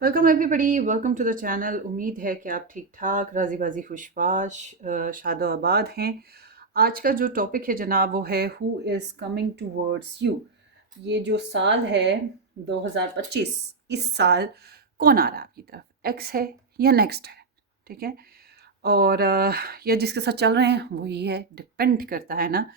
Welcome everybody, welcome to the channel. उम्मीद है कि आप ठीक ठाक राजी बाजी खुशबाश शादो आबाद हैं। आज का जो टॉपिक है जनाब वो है who is coming towards you. ये जो साल है 2025, इस साल कौन आ रहा है आपकी तरफ? एक्स है या नेक्स्ट है? ठीक है। और ये जिसके साथ चल रहे हैं वही है, डिपेंड करता है ना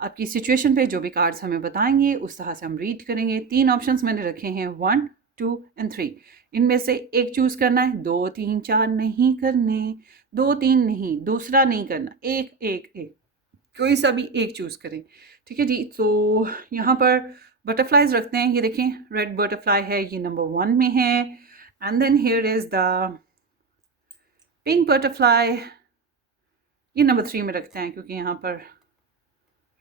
आपकी सिचुएशन पे। जो भी कार्ड्स हमें बताएंगे उस तरह से हम रीड करेंगे। 3 ऑप्शंस मैंने रखे हैं, 1, 2 एंड 3। इनमें से एक चूज़ करना है, 2 3 4 नहीं करने, 2 3 नहीं, दूसरा नहीं करना, एक एक एक, कोई सा भी एक चूज़ करें। ठीक है जी। तो यहाँ पर बटरफ्लाइज रखते हैं। ये देखें, रेड बटरफ्लाई है, ये नंबर 1 में है। And then here is the pink butterfly, ये नंबर 3 में रखते हैं क्योंकि यहाँ पर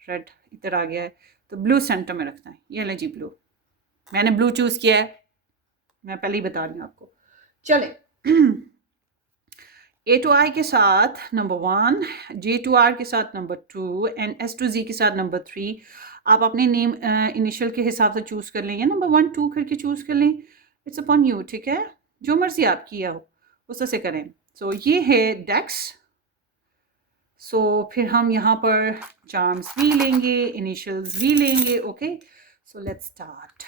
रेड इधर आ गया है। तो ब्लू सेंटर में रखते हैं। ये लें जी ब्लू, मैंने ब्लू चूज़ किया है, मैं पहले ही बता रही हूँ आपको। चले ए टू आई के साथ नंबर 1, जे टू आर के साथ number 2 and S to G के साथ नंबर 3। आप अपने नेम इनिशियल के हिसाब से चूज़ कर लें या नंबर 1 2 करके चूज़ कर लें। इट्स अपॉन यू, ठीक है, जो मर्जी आप किया हो उस तरह से करें। सो ये है डेक्स। सो फिर हम यहाँ पर चार्म्स भी लेंगे, इनिशियल्स भी लेंगे। Okay, so let's start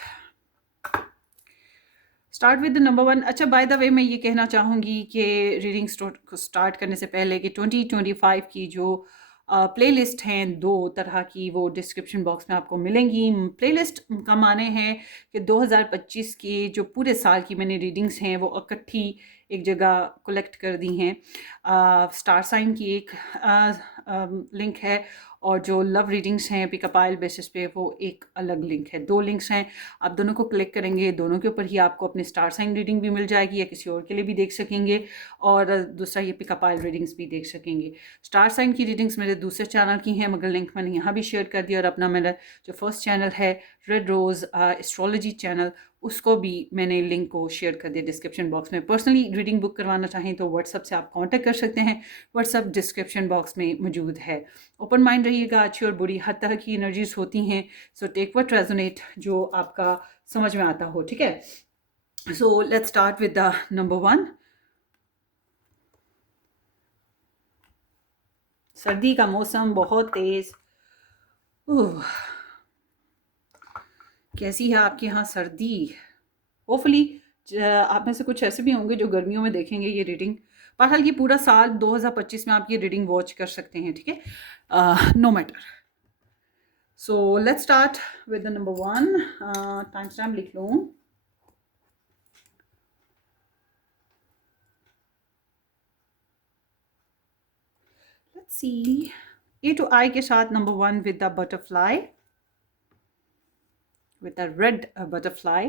with the number 1। अच्छा, बाय द वे मैं ये कहना चाहूँगी कि रीडिंग को स्टार्ट करने से पहले कि 2025 की जो प्लेलिस्ट हैं, 2 तरह की, वो डिस्क्रिप्शन बॉक्स में आपको मिलेंगी। प्लेलिस्ट का माने हैं कि 2025 के जो पूरे साल की मैंने रीडिंग्स हैं वो इकट्ठी एक जगह कलेक्ट कर दी हैं। स्टार साइन की एक लिंक है और जो लव रीडिंग्स हैं पिकअपाइल बेसिस पे वो एक अलग लिंक है। 2 लिंक्स हैं, आप दोनों को क्लिक करेंगे, दोनों के ऊपर ही आपको अपने स्टार साइन रीडिंग भी मिल जाएगी या किसी और के लिए भी देख सकेंगे, और दूसरा ये पिकअपाइल रीडिंग्स भी देख सकेंगे। स्टार साइन की रीडिंग्स मेरे दूसरे चैनल की हैं, मगर लिंक मैंने यहाँ भी शेयर कर दिया, और अपना मेरा जो फर्स्ट चैनल है रेड रोज़ एस्ट्रोलॉजी चैनल, उसको भी मैंने लिंक को शेयर कर दिया डिस्क्रिप्शन बॉक्स में। पर्सनली रीडिंग बुक करवाना चाहें तो व्हाट्सअप से आप कांटेक्ट कर सकते हैं, व्हाट्सअप डिस्क्रिप्शन बॉक्स में मौजूद है। ओपन माइंड रहिएगा, अच्छी और बुरी हर तरह की एनर्जीज होती हैं। सो टेक व्हाट रेजोनेट, जो आपका समझ में आता हो। ठीक है, सो let's start with the number 1। सर्दी का मौसम बहुत तेज। कैसी है आपके यहाँ सर्दी? होपफुली आप में से कुछ ऐसे भी होंगे जो गर्मियों में देखेंगे ये रीडिंग। बहरहाल ये पूरा साल 2025 में आप ये रीडिंग वॉच कर सकते हैं। ठीक है, no matter. So let's start with the number 1। Time stamp लिख लूँ। Let's see, A to I के साथ number 1 with the butterfly, with a red butterfly.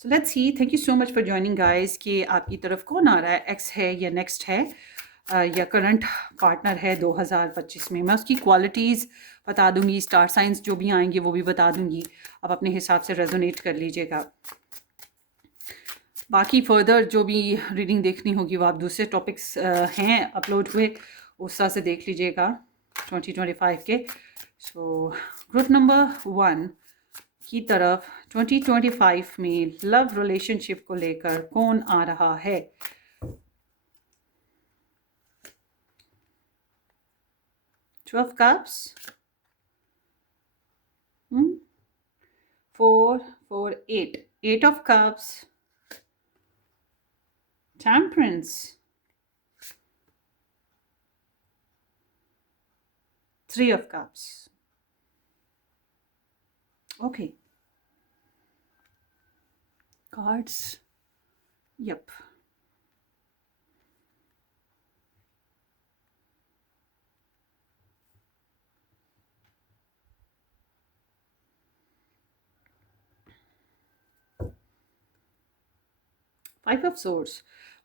So let's see. Thank you so much for joining guys कि आपकी तरफ कौन आ रहा है, एक्स है या नेक्स्ट है या करंट पार्टनर है 2025 में। मैं उसकी क्वालिटीज़ बता दूंगी, स्टार साइंस जो भी आएंगे वो भी बता दूंगी, आप अपने हिसाब से रेजोनेट कर लीजिएगा। बाकी फर्दर जो भी रीडिंग देखनी होगी वो आप दूसरे टॉपिक्स हैं अपलोड हुए, उस तरह से देख लीजिएगा 2025 के। सो ग्रुप नंबर 1 की तरफ 2025 में लव रिलेशनशिप को लेकर कौन आ रहा है? Two of Cups, 4 4 8, 8 of Cups, Temperance, 3 of Cups. Okay, cards, yep. Five of swords,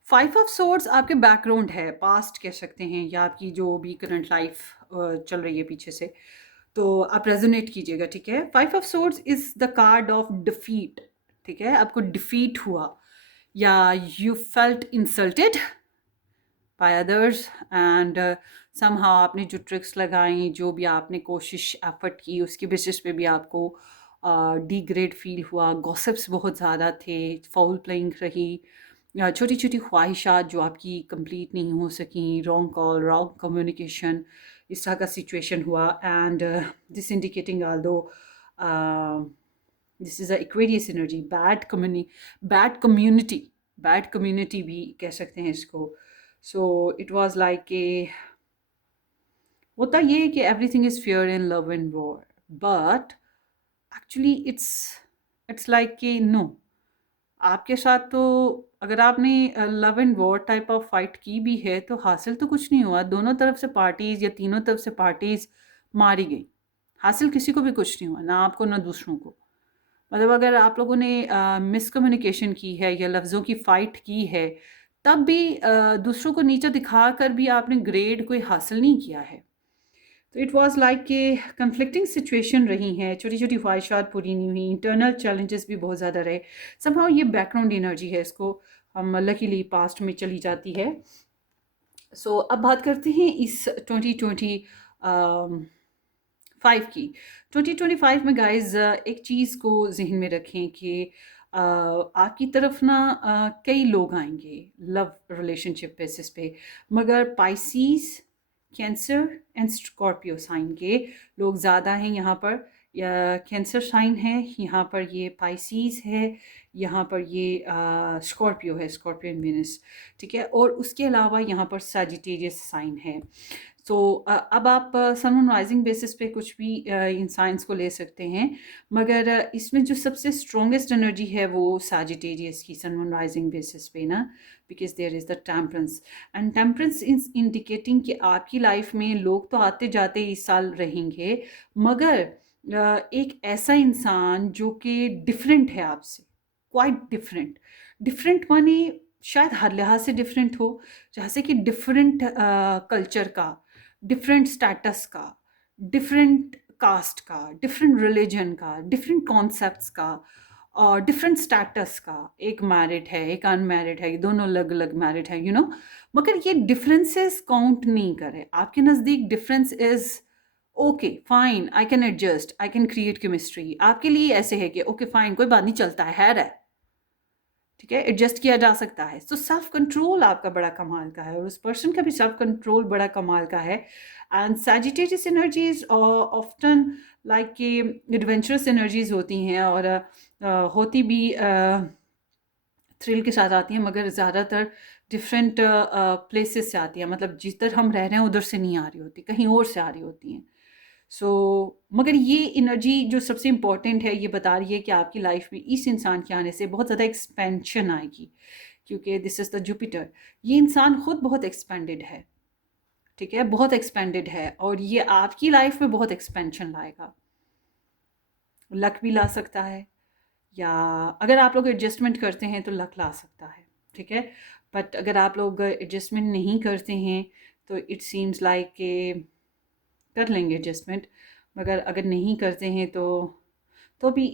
5 of swords आपके बैकग्राउंड है, पास्ट कह सकते हैं, या आपकी जो भी करंट लाइफ चल रही है पीछे से, तो आप रेजोनेट कीजिएगा। ठीक है, 5 of swords is the card of defeat. ठीक है, आपको डिफीट हुआ या you felt insulted by others and somehow आपने जो ट्रिक्स लगाई, जो भी आपने कोशिश एफर्ट की, उसकी बेसिस पे भी आपको डिग्रेड फील हुआ। गॉसिप्स बहुत ज़्यादा थे, फाउल प्लेइंग रही, छोटी छोटी ख्वाहिशात जो आपकी कंप्लीट नहीं हो सकी, रॉन्ग कॉल, रॉन्ग कम्युनिकेशन, इस तरह का सिचुएशन हुआ। एंड दिस इंडिकेटिंग आल दो this is a Aquarius energy, bad bad community भी कह सकते हैं इसको। So it was like a, होता ये है कि everything is fair in love and war, but actually it's like कि नो, आपके साथ तो अगर आपने love and war type of fight की भी है तो हासिल तो कुछ नहीं हुआ। दोनों तरफ से पार्टीज या तीनों तरफ से पार्टीज मारी गई, हासिल किसी को भी कुछ नहीं हुआ, ना आपको ना दूसरों को। मतलब अगर आप लोगों ने मिसकम्युनिकेशन की है या लफ्ज़ों की फ़ाइट की है, तब भी दूसरों को नीचा दिखाकर भी आपने ग्रेड कोई हासिल नहीं किया है। तो इट वाज लाइक कि कन्फ्लिक्टिंग सिचुएशन रही हैं, छोटी छोटी ख्वाहिशात पूरी नहीं हुई, इंटरनल चैलेंजेस भी बहुत ज़्यादा रहे। समहाउ ये बैकग्राउंड एनर्जी है, इसको हम लकीली पास्ट में चली जाती है। सो अब बात करते हैं इस 2025 की। 2025 में गाइज एक चीज़ को जहन में रखें कि आपकी तरफ ना कई लोग आएंगे लव रिलेशनशिप बेसिस पे, मगर Pisces, Cancer and Scorpio sign के लोग ज़्यादा हैं यहाँ पर। या कैंसर साइन है यहाँ पर, ये पाइसीज है यहाँ पर, ये स्कॉर्पियो है, स्कॉर्पियन वीनस, ठीक है। और उसके अलावा यहाँ पर सजिटेरियस साइन है। सो अब आप सन मून राइजिंग बेसिस पे कुछ भी इन साइंस को ले सकते हैं, मगर इसमें जो सबसे स्ट्रॉन्गेस्ट एनर्जी है वो सजिटेरियस की सन मून राइजिंग बेसिस पे ना, because there is the temperance. And temperance is indicating कि आपकी लाइफ में लोग तो आते जाते इस साल रहेंगे, मगर एक ऐसा इंसान जो कि डिफरेंट है आपसे, क्वाइट डिफरेंट। डिफरेंट माने शायद हर लिहाज से डिफरेंट हो, जैसे कि डिफरेंट कल्चर का, डिफरेंट स्टेटस का, डिफरेंट कास्ट का, डिफरेंट रिलीजन का, डिफरेंट कॉन्सेप्ट्स का, और डिफरेंट स्टेटस का। एक मैरिड है, एक अनमैरिड है, ये दोनों अलग अलग मैरिड है, मगर ये डिफरेंसेस काउंट नहीं करे आपके नज़दीक। Difference is okay fine, I can adjust, I can create chemistry. आपके लिए ऐसे है कि ओके फाइन, कोई बात नहीं, चलता है, ठीक है, एडजस्ट किया जा सकता है। तो सेल्फ कंट्रोल आपका बड़ा कमाल का है, और उस पर्सन का भी सेल्फ कंट्रोल बड़ा कमाल का है। And Sagittarius energies often like कि एडवेंचरस एनर्जीज होती हैं, और होती भी थ्रिल के साथ आती हैं, मगर ज़्यादातर डिफरेंट प्लेसेस से आती हैं। मतलब जिधर हम रह रहे हैं उधर से नहीं आ रही होती, कहीं और से आ रही होती हैं। सो मगर ये एनर्जी जो सबसे इम्पॉर्टेंट है, ये बता रही है कि आपकी लाइफ में इस इंसान के आने से बहुत ज़्यादा एक्सपेंशन आएगी, क्योंकि दिस इज़ द जुपिटर। ये इंसान खुद बहुत एक्सपेंडेड है, ठीक है, बहुत एक्सपेंडेड है, और ये आपकी लाइफ में बहुत एक्सपेंशन लाएगा। लक भी ला सकता है, या अगर आप लोग एडजस्टमेंट करते हैं तो लक ला सकता है, ठीक है। बट अगर आप लोग एडजस्टमेंट नहीं करते हैं तो इट सीम्स लाइक के कर लेंगे एडजस्टमेंट, मगर अगर नहीं करते हैं तो भी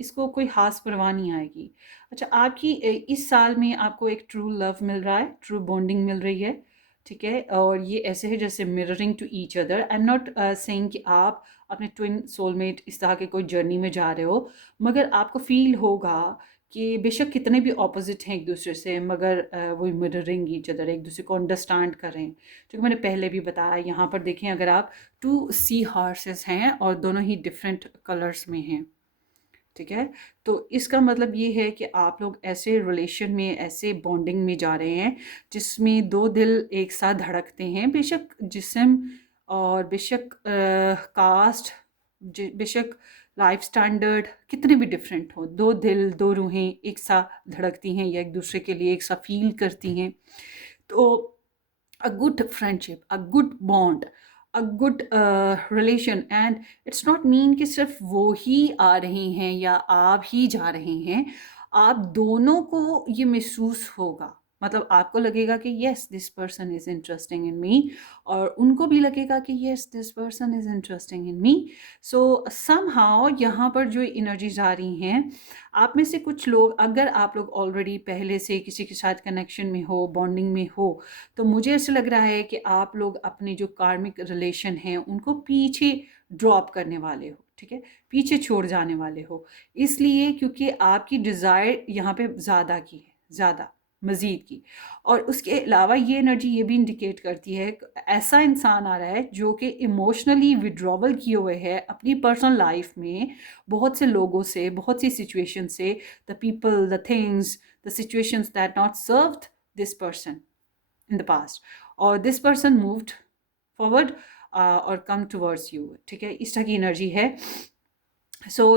इसको कोई खास परवाह नहीं आएगी। अच्छा, आपकी इस साल में आपको एक ट्रू लव मिल रहा है, ट्रू बॉन्डिंग मिल रही है, ठीक है। और ये ऐसे है जैसे mirroring to each other. I am not saying कि आप अपने ट्विन सोलमेट इस तरह के कोई जर्नी में जा रहे हो, मगर आपको फील होगा कि बेशक कितने भी ऑपोजिट हैं एक दूसरे से, मगर वो मिररिंग ईच अदर, एक दूसरे को अंडरस्टैंड करें। जो कि मैंने पहले भी बताया, यहाँ पर देखें, अगर आप 2 सी हॉर्सेस हैं और दोनों ही डिफरेंट कलर्स में हैं, ठीक है, तो इसका मतलब ये है कि आप लोग ऐसे रिलेशन में, ऐसे बॉन्डिंग में जा रहे हैं जिसमें 2 दिल एक साथ धड़कते हैं। बेशक जिस्म और बेशक कास्ट, बेशक लाइफ स्टैंडर्ड कितने भी डिफरेंट हो, 2 दिल, 2 रूहें एक साथ धड़कती हैं या एक दूसरे के लिए एक साथ फील करती हैं। तो a good friendship, a good bond, a good relation, and it's not mean कि सिर्फ वो ही आ रहे हैं या आप ही जा रहे हैं। आप दोनों को ये महसूस होगा, मतलब आपको लगेगा कि yes this person is interesting in me, और उनको भी लगेगा कि yes this person is interesting in me. So somehow यहाँ पर जो एनर्जीज आ रही हैं, आप में से कुछ लोग, अगर आप लोग ऑलरेडी पहले से किसी के साथ कनेक्शन में हो, बॉन्डिंग में हो, तो मुझे ऐसा लग रहा है कि आप लोग अपने जो कार्मिक रिलेशन हैं उनको पीछे ड्रॉप करने वाले हो, ठीक है, पीछे छोड़ जाने वाले हो। इसलिए क्योंकि आपकी डिज़ायर यहाँ पे ज़्यादा की है, ज़्यादा, मज़ीद की। और उसके अलावा ये एनर्जी ये भी इंडिकेट करती है ऐसा इंसान आ रहा है जो कि इमोशनली विड्रॉवल किए हुए है अपनी पर्सनल लाइफ में बहुत से लोगों से, बहुत सी सिचुएशन से, the people, the things, the situations that not served this person in the past, और दिस पर्सन मूव्ड फॉरवर्ड और कम टुवर्ड्स यू। ठीक है, इस तरह की एनर्जी है।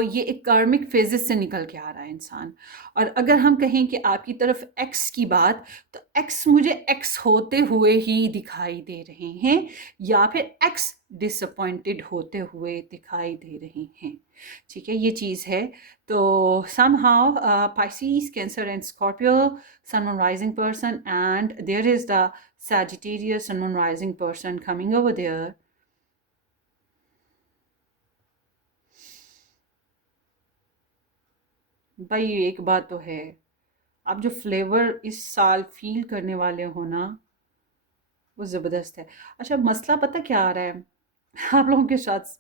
ये एक कार्मिक फेजेस से निकल के आ रहा है इंसान। और अगर हम कहें कि आपकी तरफ एक्स की बात, तो एक्स मुझे एक्स होते हुए ही दिखाई दे रहे हैं, या फिर एक्स डिसअपॉइंटेड होते हुए दिखाई दे रहे हैं। ठीक है, ये चीज़ है। तो somehow Pisces, Cancer and Scorpio sun moon rising person, and there is the Sagittarius sun moon rising person coming over there. भाई एक बात तो है, आप जो फ्लेवर इस साल फील करने वाले हो ना, वो ज़बरदस्त है। अच्छा, मसला पता क्या आ रहा है आप लोगों के साथ?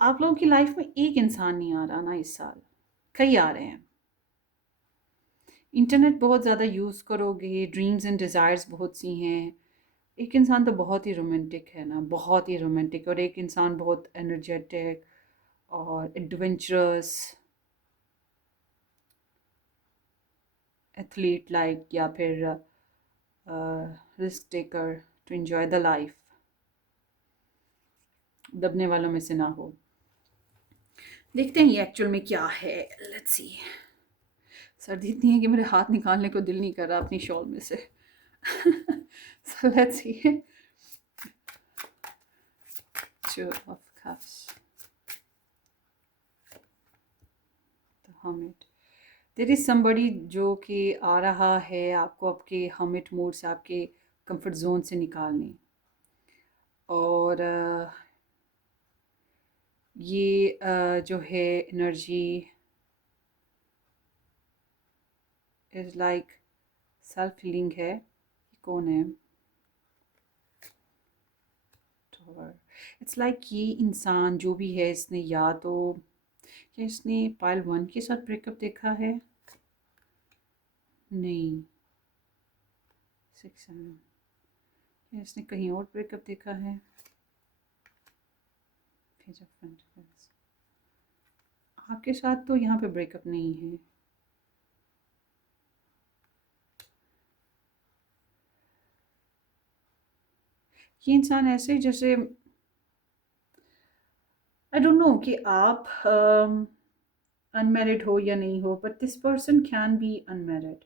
आप लोगों की लाइफ में एक इंसान नहीं आ रहा ना इस साल, कई आ रहे हैं। इंटरनेट बहुत ज़्यादा यूज़ करोगे, ड्रीम्स एंड डिज़ायर्स बहुत सी हैं। एक इंसान तो बहुत ही रोमांटिक है ना, बहुत ही रोमांटिक, और एक इंसान बहुत एनर्जेटिक और एडवेंचरस, एथलीट लाइक, या फिर risk taker to enjoy the life, दबने वालों में से ना हो। देखते हैं ये एक्चुअल में क्या है। Let's see. सर्दी इतनी है कि मेरे हाथ निकालने को दिल नहीं कर रहा अपनी शॉल में से। So let's see. Two of Cups, the Hermit. There is somebody जो कि आ रहा है आपको आपके hermit मोड से, आपके कंफर्ट जोन से निकालने। और ये जो है energy is like self healing है। ये कौन है? इट्स लाइक ये इंसान जो भी है, इसने या तो, क्या इसने पाइल वन के साथ ब्रेकअप देखा है? नहीं। 6 क्या इसने कहीं और ब्रेकअप देखा है? Page of pentacles. आपके साथ तो यहाँ पे ब्रेकअप नहीं है। ये इंसान ऐसे जैसे, आई डोंट नो कि आप अनमैरिड हो या नहीं हो, but this person can be unmarried,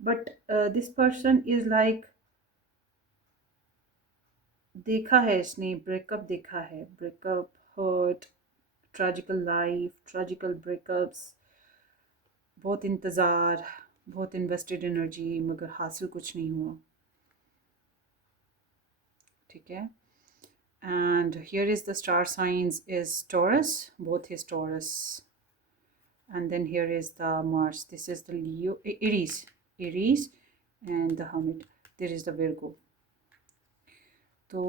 but this person is like, देखा है इसने ब्रेकअप, देखा है breakup, hurt, tragical life, tragical breakups, बहुत इंतज़ार, बहुत इन्वेस्टेड एनर्जी, मगर हासिल कुछ नहीं हुआ। ठीक है, and here is the star signs is Taurus, both is Taurus, and then here is the Mars, this is the Leo, Aries, and the Hermit, there is the Virgo. तो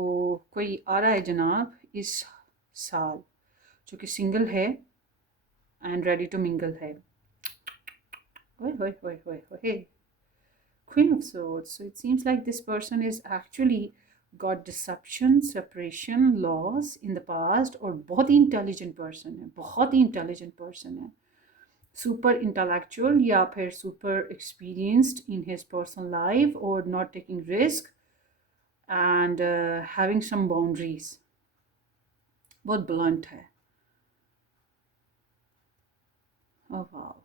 कोई आ रहा है जनाब इस साल जो कि सिंगल है एंड रेडी टू मिंगल है। ओए होए होए होए होए, Queen of Swords. So it seems like this person is actually got deception, separation, loss in the past, और बहुत ही इंटेलिजेंट पर्सन है, बहुत ही इंटेलिजेंट पर्सन है, सुपर इंटेलेक्चुअल या फिर super experienced in his personal life, और not taking risk and having some boundaries, बहुत ब्लंट है। ओह वाह।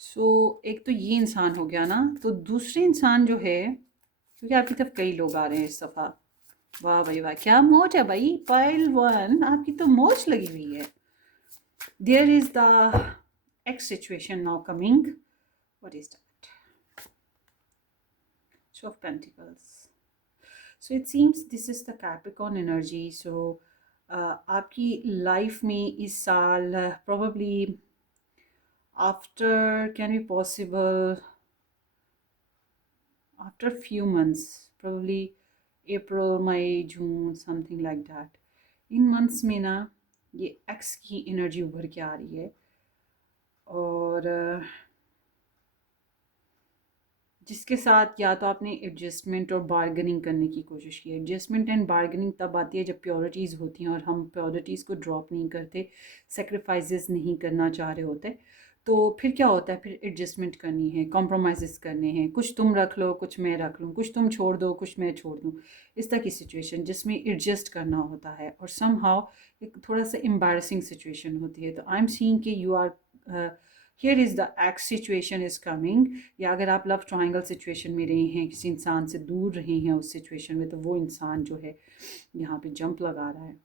सो एक तो ये इंसान हो गया ना, तो दूसरे इंसान जो है, क्योंकि आपकी तरफ कई लोग आ रहे हैं इस दफ़ा। वाह भाई वाह, क्या मोच है भाई, पाइल वन आपकी तो मोच लगी हुई है। There is the x situation now coming, what is that? Two of pentacles. So it seems this is the Capricorn energy. So आपकी लाइफ में इस साल probably after, can be possible after a few months, probably April, May, June, something like that. In months में ना ये x की energy उभर के आ रही है। और जिसके साथ या तो आपने एडजस्टमेंट और बार्गेनिंग करने की कोशिश की। एडजस्टमेंट एंड बार्गेनिंग तब आती है जब प्योरिटीज़ होती हैं और हम प्योरिटीज़ को ड्रॉप नहीं करते, सेक्रीफाइसेस नहीं करना चाह रहे होते। तो फिर क्या होता है, फिर एडजस्टमेंट करनी है, कॉम्प्रोमाइज़ करने हैं, कुछ तुम रख लो कुछ मैं रख लूँ, कुछ तुम छोड़ दो कुछ मैं छोड़ दूँ। इस तरह की सिचुएशन जिसमें एडजस्ट करना होता है और समहाउ एक थोड़ा सा एम्बैरसिंग सिचुएशन होती है। तो आई एम सीइंग कि you are here is the x situation is coming. या अगर आप लव ट्रायंगल सिचुएशन में रहे हैं, किसी इंसान से दूर रहे हैं उस सिचुएशन में, तो वो इंसान जो है यहाँ पे जंप लगा रहा है।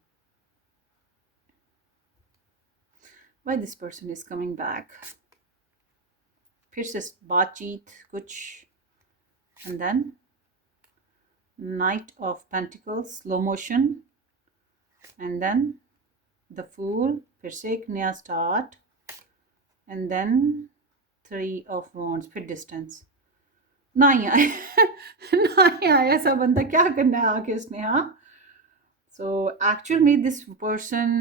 Why this person is coming back. फिर से बातचीत कुछ, and then knight of pentacles slow motion, and then the fool, फिर से एक नया start, and then 3 of wands, फिर डिस्टेंस। ना ही आए ना ही आया ऐसा बंदा, क्या करना है आके इसने। हाँ, so actually this person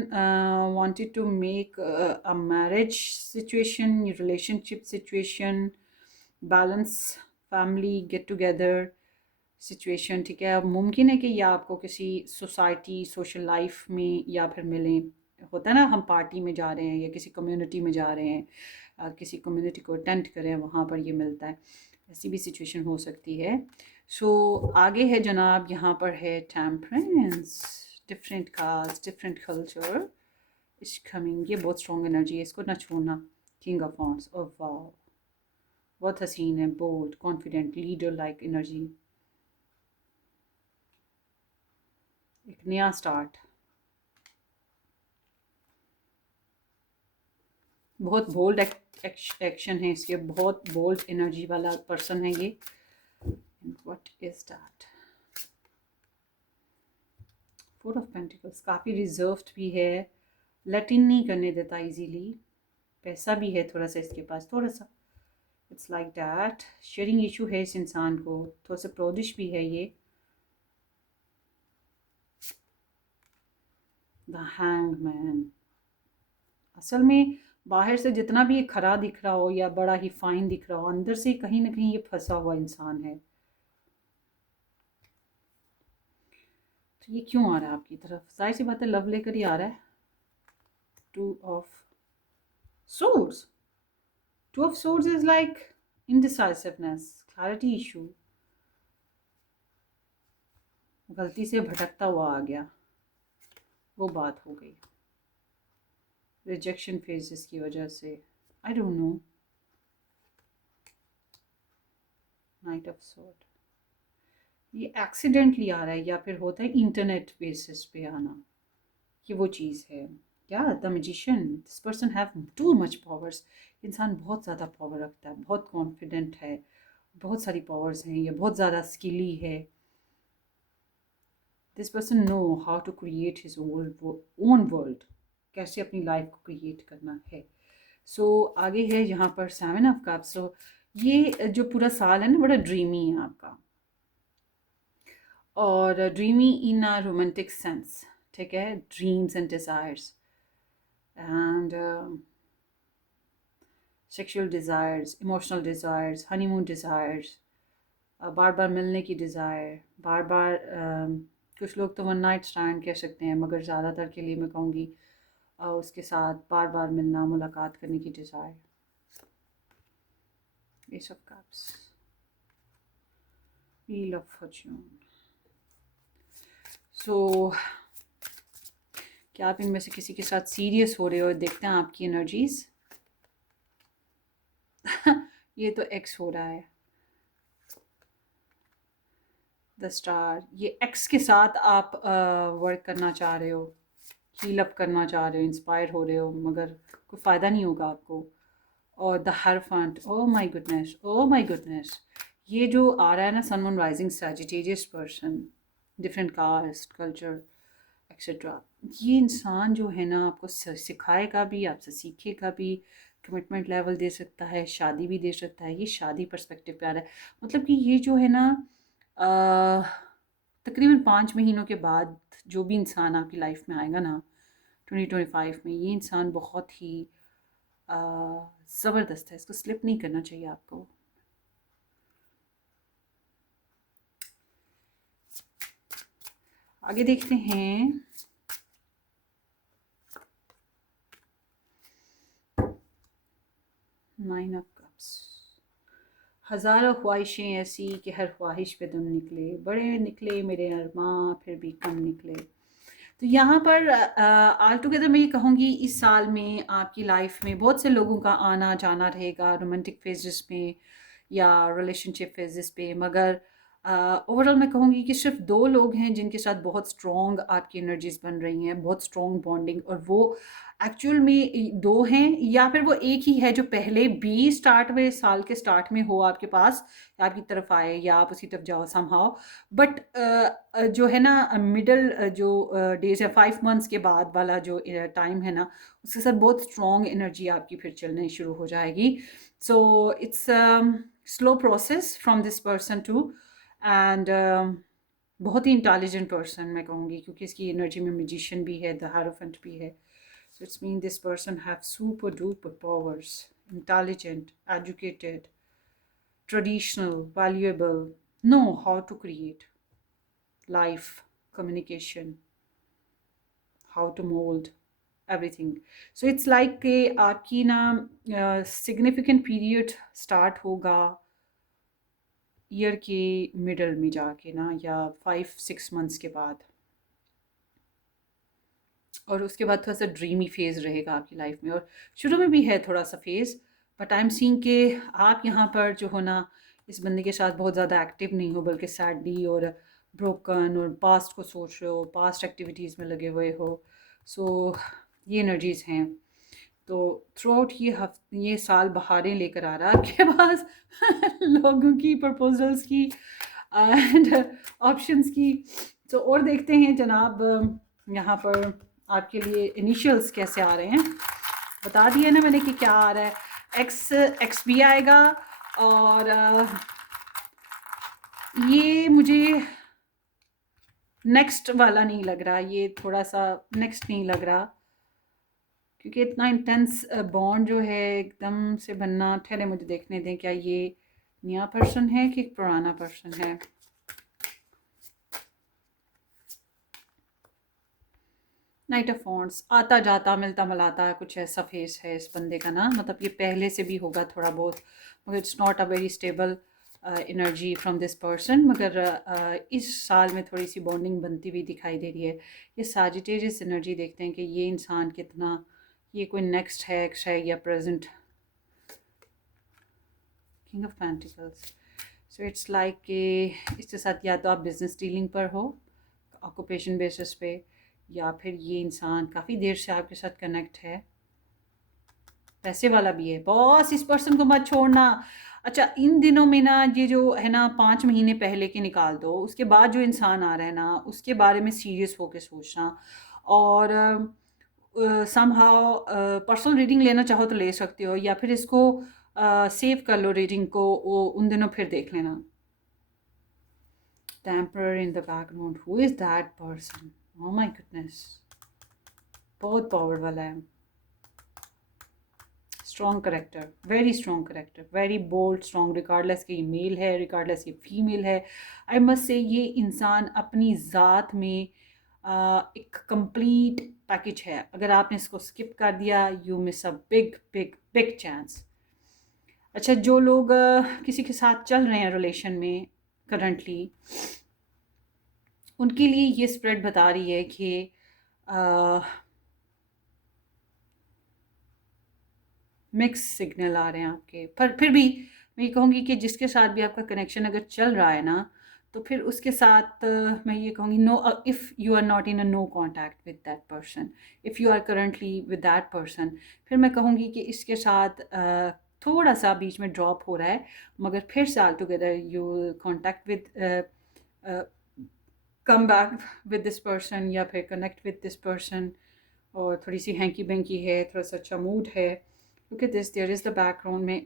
wanted to make a marriage situation, relationship situation, balance, family get together situation। ठीक है, अब मुमकिन है कि या आपको किसी सोसाइटी सोशल लाइफ में या फिर मिलें। होता है ना, हम पार्टी में जा रहे हैं या किसी कम्युनिटी में जा रहे हैं, किसी कम्युनिटी को अटेंड करें, वहाँ पर ये मिलता है। ऐसी भी सिचुएशन हो सकती है। सो आगे है जनाब, यहाँ पर है temperance, different caste different culture is coming. ये बहुत स्ट्रॉन्ग एनर्जी है, इसको ना छोड़ना। किंग ऑफ वॉन्ड्स, और वाह, बहुत हसीन है, bold confident leader like energy. एक नया स्टार्ट, बहुत बोल्ड एक्शन है इसके, बहुत बोल्ड एनर्जी वाला पर्सन है ये। What is that? 4 of pentacles, काफ़ी रिजर्व्ड भी है, लेट इन नहीं करने देता इजीली। पैसा भी है थोड़ा सा इसके पास, थोड़ा सा it's like that. Sharing issue है इस इंसान को, थोड़ा सा प्रोडिश भी है ये। द हैंगमैन, असल में बाहर से जितना भी ये खरा दिख रहा हो या बड़ा ही फाइन दिख रहा हो, अंदर से कहीं ना कहीं ये फंसा हुआ इंसान है। तो ये क्यों आ रहा है आपकी तरफ? जाहिर सी बात है लव लेकर ही आ रहा है। 2 of swords, 2 of swords is like indecisiveness, clarity issue, गलती से भटकता हुआ आ गया, वो बात हो गई। रिजेक्शन फेजेस की वजह से, I don't know. Night of sword, ये एक्सीडेंटली आ रहा है या फिर होता है इंटरनेट बेसिस पे आना, ये वो चीज़ है। क्या, the magician, this person have too much powers. इंसान बहुत ज़्यादा पावर रखता है, बहुत कॉन्फिडेंट है, बहुत सारी पावर्स हैं, ये बहुत ज़्यादा स्किली है। This person know how to create his own world, कैसे अपनी लाइफ को क्रिएट करना है। सो आगे है यहाँ पर 7 ऑफ कप्स। सो ये जो पूरा साल है ना, बड़ा ड्रीमी है आपका, और dreamy in a romantic sense. ठीक है, dreams and desires and sexual desires, emotional desires, honeymoon desires, बार बार मिलने की डिज़ायर, बार बार कुछ लोग तो वन नाइट स्टैंड कह सकते हैं, मगर ज़्यादातर के लिए मैं कहूँगी उसके साथ बार बार मिलना, मुलाकात करने की desire. Ace of cups, wheel of fortune. So क्या आप इनमें से किसी के साथ सीरियस हो रहे हो? देखते हैं आपकी एनर्जीज। ये तो एक्स हो रहा है, द स्टार। ये एक्स के साथ आप वर्क करना चाह रहे हो, हील अप करना चाह रहे हो, इंस्पायर हो रहे हो, मगर कोई फ़ायदा नहीं होगा आपको। और the hierophant, oh my goodness, oh my goodness. ये जो आ रहा है ना, sun moon rising Sagittarius person, different caste culture etcetera. ये इंसान जो है ना, आपको सिखाएगा भी, आपसे सीखेगा भी, कमिटमेंट लेवल दे सकता है, शादी भी दे सकता है। ये शादी पर्सपेक्टिव पे आ रहा है, मतलब कि ये जो है ना, तकरीबन 5 महीनों के बाद जो भी इंसान आपकी लाइफ में आएगा ना 2025 में, ये इंसान बहुत ही ज़बरदस्त है, इसको स्लिप नहीं करना चाहिए आपको। आगे देखते हैं। Nine of cups. हज़ारों ख्वाहिशें ऐसी कि हर ख्वाहिश पे तुम निकले, बड़े निकले मेरे अरमां फिर भी कम निकले। तो यहाँ पर ऑल टुगेदर मैं ये कहूँगी इस साल में आपकी लाइफ में बहुत से लोगों का आना जाना रहेगा, रोमांटिक फेजेस में या रिलेशनशिप फेजेस पे, मगर ओवरऑल मैं कहूँगी कि सिर्फ 2 लोग हैं जिनके साथ बहुत स्ट्रॉन्ग आपकी एनर्जीज बन रही हैं, बहुत स्ट्रॉन्ग बॉन्डिंग, और वो एक्चुअल में 2 हैं या फिर वो एक ही है जो पहले भी स्टार्ट में साल के स्टार्ट में हो आपके पास, आपकी तरफ आए या आप उसकी तरफ जाओ समहाउ। बट जो है ना मिडल जो डेज है 5 मंथ्स के बाद वाला जो टाइम है ना, उसके साथ बहुत स्ट्रॉन्ग एनर्जी आपकी फिर चलने शुरू हो जाएगी। So it's slow process from this person to, and बहुत ही इंटेलिजेंट पर्सन मैं कहूँगी, क्योंकि इसकी एनर्जी में मैजिशियन भी है, द हायरोफेंट भी है। So it's mean this person have super duper powers, intelligent, educated, traditional, valuable, know how to create life, communication, how to mold everything. So it's like कि आपकी ना significant period start होगा year के middle में जाके ना, या 5-6 months के बाद, और उसके बाद थोड़ा सा ड्रीमी फेज़ रहेगा आपकी लाइफ में, और शुरू में भी है थोड़ा सा phase. But I am seeing कि आप यहाँ पर जो हो ना इस बंदे के साथ बहुत ज़्यादा एक्टिव नहीं हो, बल्कि सैडली और ब्रोकन और पास्ट को सोच रहे हो, पास्ट एक्टिविटीज़ में लगे हुए हो। सो ये एनर्जीज़ हैं। तो थ्रू आउट ये साल बहारें लेकर आ रहा है आपके पास लोगों की, प्रपोजल्स की एंड ऑप्शंस की। तो और देखते हैं जनाब यहाँ पर आपके लिए इनिशियल्स कैसे आ रहे हैं। बता दिया ना मैंने कि क्या आ रहा है। एक्स भी आएगा, और ये मुझे नेक्स्ट वाला नहीं लग रहा, ये थोड़ा सा नेक्स्ट नहीं लग रहा, क्योंकि इतना इंटेंस बॉन्ड जो है एकदम से बनना। ठहरे मुझे देखने दें, क्या ये नया पर्सन है कि पुराना पर्सन है। नाइट ऑफ वॉन्ड्स, आता जाता मिलता मिलाता कुछ ऐसा फेस है इस बंदे का ना, मतलब ये पहले से भी होगा थोड़ा बहुत, मगर it's not a very stable energy from this person. मगर इस साल में थोड़ी सी बॉन्डिंग बनती हुई दिखाई दे रही है। ये सजिटेरियस एनर्जी देखते हैं कि ये इंसान कितना, ये कोई नेक्स्ट है, एक्स है या present. King of pentacles. So it's like कि इसके साथ या तो आप बिजनेस डीलिंग पर हो ऑक्यूपेशन बेसिस पे, या फिर ये इंसान काफ़ी देर से आपके साथ कनेक्ट है। पैसे वाला भी है, बॉस इस पर्सन को मत छोड़ना। अच्छा, इन दिनों में ना ये जो है ना 5 महीने पहले के निकाल दो, उसके बाद जो इंसान आ रहा है ना उसके बारे में सीरियस होकर सोचना, और समहाउ पर्सनल रीडिंग लेना चाहो तो ले सकते हो, या फिर इसको सेव कर लो रीडिंग को, वो उन दिनों फिर देख लेना। Emperor in the background, who is that person? Oh my goodness, बहुत पावर वाला है। Strong character, very strong character, very bold strong, regardless कि ये मेल है, रिगार्डलेस ये फीमेल है। आई मस्ट से ये इंसान अपनी ज़ात में एक कंप्लीट पैकेज है। अगर आपने इसको स्किप कर दिया, you miss a big big big chance. अच्छा, जो लोग किसी के साथ चल रहे हैं रिलेशन में करंटली, उनके लिए ये स्प्रेड बता रही है कि मिक्स सिग्नल आ रहे हैं आपके, पर फिर भी मैं ये कहूँगी कि जिसके साथ भी आपका कनेक्शन अगर चल रहा है ना, तो फिर उसके साथ मैं ये कहूँगी no, if you are not in a no contact with that person, if you are currently with that person, फिर मैं कहूँगी कि इसके साथ थोड़ा सा बीच में ड्रॉप हो रहा है, मगर फिर से all together you contact with come back with this person, या फिर कनेक्ट विद दिस पर्सन। और थोड़ी सी हैंकी बैंकी है, थोड़ा सा अच्छा मूड है। Look at this, there is the background में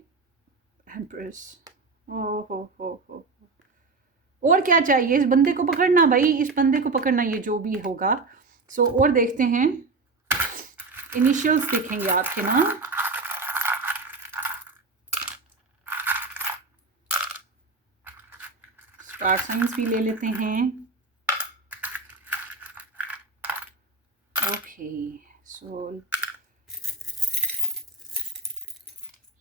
Empress। हो। और क्या चाहिए इस बंदे को पकड़ना भाई, इस बंदे को पकड़ना, ये जो भी होगा। सो और देखते हैं इनिशियल्स देखेंगे आपके ना। स्टार साइंस भी ले लेते हैं। ओके, सो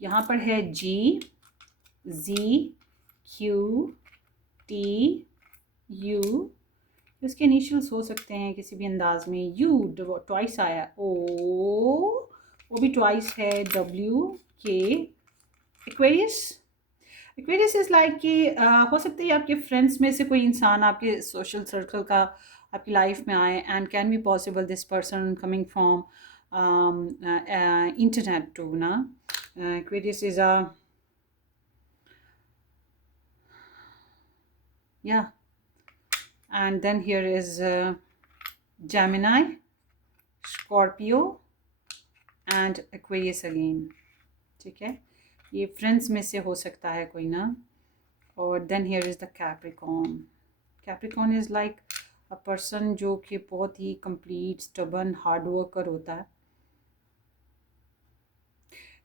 यहाँ पर है जी, जी, क्यू, टी, यू। उसके इनिशियल्स हो सकते हैं किसी भी अंदाज में। यू ट्वाइस आया, ओ वो भी ट्वाइस है, डब्ल्यू, के। एक्वेरियस, एक्वेरियस इज़ लाइक कि हो सकता है आपके फ्रेंड्स में से कोई इंसान आपके सोशल सर्कल का आपकी लाइफ में आए, and can be possible this person coming from internet to ना। Aquarius is a yeah, and then here is Gemini, Scorpio and Aquarius again। ठीक है, ये फ्रेंड्स में से हो सकता है कोई ना। और then here is the Capricorn। Capricorn is like a person जो कि बहुत ही complete, stubborn, hard worker होता है।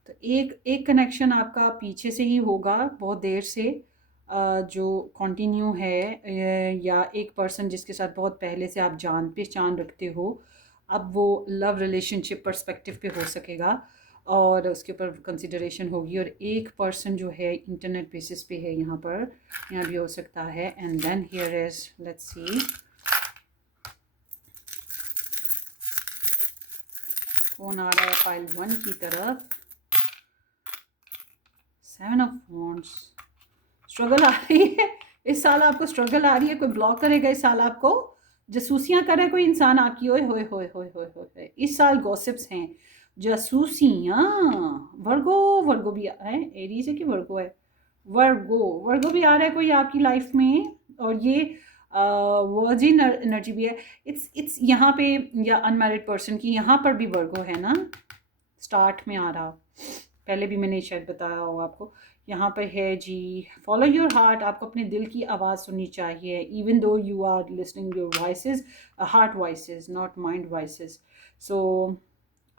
तो एक कनेक्शन आपका पीछे से ही होगा, बहुत देर से, जो कंटिन्यू है, या एक पर्सन जिसके साथ बहुत पहले से आप जान पहचान रखते हो, अब वो लव रिलेशनशिप पर्सपेक्टिव पे हो सकेगा और उसके ऊपर कंसिडरेशन होगी। और एक पर्सन जो है इंटरनेट बेसिस पे है, यहाँ भी हो सकता है। And then here is, let's see कौन आ रहा है पाइल 1 की तरफ। 7 ऑफ वॉन्ड्स। स्ट्रगल आ रही है इस साल, आपको स्ट्रगल आ रही है, कोई ब्लॉक करेगा इस साल आपको, जासूसियां करे कोई इंसान आपकी। ओए होए होए होए होए होए, इस साल गॉसिप्स हैं, जासूसियां। वर्गो, वर्गो भी है, एरीज है कि वर्गो है, वर्गो, वर्गो भी आ रहा है कोई आपकी लाइफ में। और ये वर्जिन एनर्जी भी है। इट्स यहाँ पे, या अनमैरिड पर्सन की यहाँ पर भी वर्गो है ना, स्टार्ट में आ रहा, पहले भी मैंने शायद बताया हो आपको। यहाँ पर है जी, फॉलो योर हार्ट, आपको अपने दिल की आवाज़ सुननी चाहिए, even though you are listening your voices, heart voices, not mind voices. So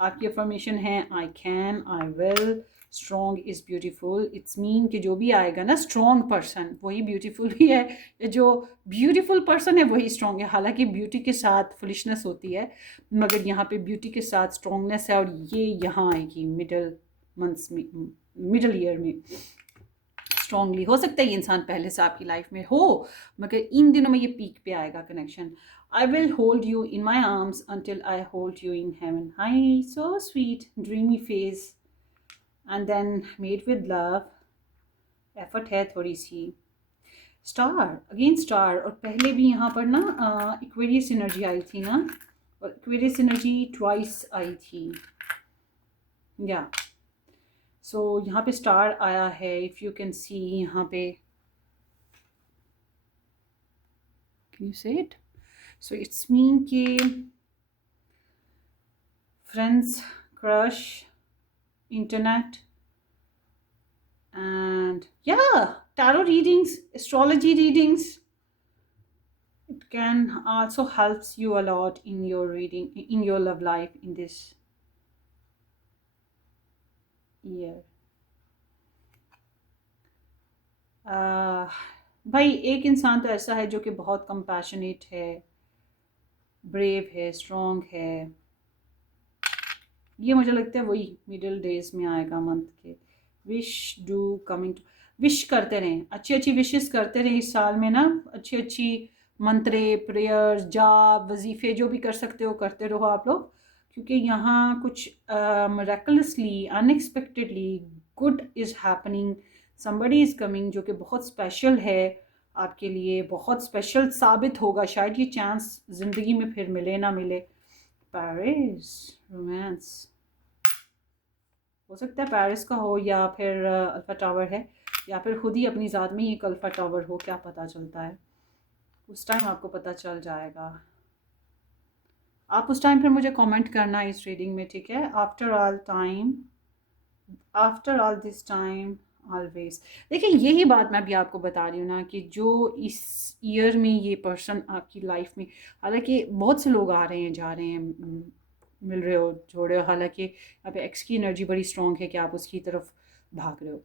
आपकी अफर्मेशन है, I can, I will, strong is beautiful. It's mean कि जो भी आएगा ना, स्ट्रॉन्ग पर्सन वही ब्यूटीफुल भी है, जो ब्यूटीफुल पर्सन है वही स्ट्रॉन्ग है। हालांकि ब्यूटी के साथ फुलिशनेस होती है, मगर यहाँ पे ब्यूटी के साथ स्ट्रॉन्गनेस है, और ये यहाँ आएगी मिडल मंथ्स में, मिडल ईयर में स्ट्रांगली। हो सकता है ये इंसान पहले से आपकी लाइफ में हो, मगर इन दिनों में ये पीक पे आएगा connection. I will hold you in my arms until I hold you in heaven. Hi, so sweet dreamy face, and then made with love. Effort है थोड़ी सी। स्टार, अगेन स्टार, और पहले भी यहाँ पर ना इक्वेरियस एनर्जी आई थी ना, और इक्वेरियस एनर्जी ट्वाइस आई थी या सो यहाँ पे स्टार आया है, इफ़ यू कैन सी यहाँ पे, कैन यू से इट। सो इट्स मीन कि फ्रेंड्स, क्रश, इंटरनेट, एंड या tarot readings, astrology readings. It can also helps you a lot in your reading, in your love life in this year. भाई एक इंसान तो ऐसा है जो कि बहुत कंपैशनेट है, ब्रेव है, स्ट्रॉन्ग है। ये मुझे लगता है वही मिडिल डेज में आएगा मंथ के। Wish do coming to, wish करते रहें, अच्छी अच्छी विशेस करते रहें इस साल में ना, अच्छी अच्छी मंत्रे, प्रेयर्स, जाप, वजीफ़े जो भी कर सकते हो करते रहो आप लोग, क्योंकि यहाँ कुछ miraculously, unexpectedly good is happening, somebody is coming जो कि बहुत स्पेशल है आपके लिए, बहुत स्पेशल साबित होगा। शायद ये चांस ज़िंदगी में फिर मिले ना मिले। पेरिस, रोमांस, हो सकता है पेरिस का हो, या फिर अल्फा टावर है, या फिर खुद ही अपनी ज़ात में ही एक अल्फा टावर हो, क्या पता चलता है, उस टाइम आपको पता चल जाएगा। आप उस टाइम फिर मुझे कमेंट करना इस रीडिंग में, ठीक है। After all time, after all this time, always. देखिए यही बात मैं भी आपको बता रही हूँ ना, कि जो इस ईयर में ये पर्सन आपकी लाइफ में, हालांकि बहुत से लोग आ रहे हैं जा रहे हैं, मिल रहे हो, जोड़ रहे हो, हालांकि यहाँ पे एक्स की एनर्जी बड़ी स्ट्रॉन्ग है कि आप उसकी तरफ भाग रहे हो,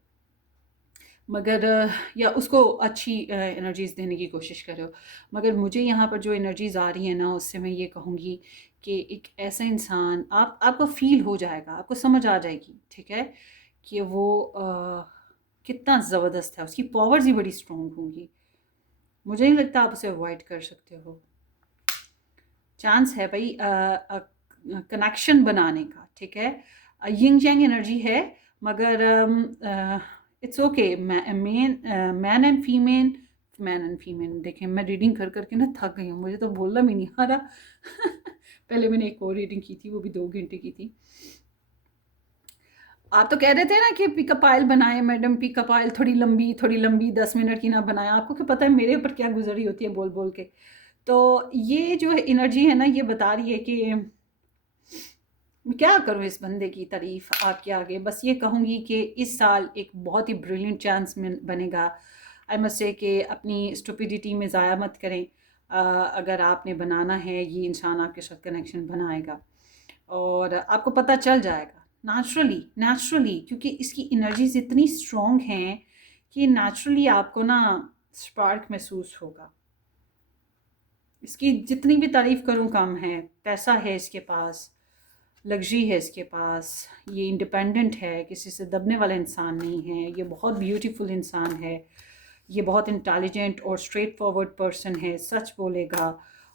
मगर या उसको अच्छी एनर्जीज़ देने की कोशिश करो। मगर मुझे यहाँ पर जो एनर्जीज़ आ रही हैं ना, उससे मैं ये कहूँगी कि एक ऐसा इंसान आपको फ़ील हो जाएगा, आपको समझ आ जाएगी, ठीक है, कि वो कितना ज़बरदस्त है, उसकी पावर्स ही बड़ी स्ट्रॉन्ग होंगी। मुझे नहीं लगता आप उसे अवॉइड कर सकते हो। चांस है भाई कनेक्शन बनाने का, ठीक है। यिंग यांग एनर्जी है, मगर it's okay. Man and female, man and female, देखें मैं रीडिंग कर करके ना थक गई हूँ, मुझे तो बोलना भी नहीं आ रहा। पहले मैंने एक और रीडिंग की थी, वो भी 2 घंटे की थी। आप तो कह रहे थे ना कि पिकअप आयल बनाए मैडम, पिकअप आयल थोड़ी लंबी 10 मिनट की ना बनाए। आपको क्या पता है मेरे ऊपर क्या गुजरी होती है बोल बोल के। तो ये जो एनर्जी है ना, ये बता रही है कि मैं क्या करूँ इस बंदे की तारीफ आपके आगे। बस ये कहूँगी कि इस साल एक बहुत ही ब्रिलियंट चांस में बनेगा। आई मस्ट से कि अपनी स्टुपिडिटी में ज़ाया मत करें। अगर आपने बनाना है, ये इंसान आपके साथ कनेक्शन बनाएगा और आपको पता चल जाएगा नेचुरली नेचुरली, क्योंकि इसकी एनर्जीज इतनी स्ट्रॉन्ग हैं कि नेचुरली आपको ना स्पार्क महसूस होगा। इसकी जितनी भी तारीफ़ करूँ कम है। पैसा है इसके पास, लग्जरी है इसके पास, ये इंडिपेंडेंट है, किसी से दबने वाला इंसान नहीं है, ये बहुत ब्यूटीफुल इंसान है, ये बहुत इंटेलिजेंट और स्ट्रेट फॉरवर्ड पर्सन है, सच बोलेगा,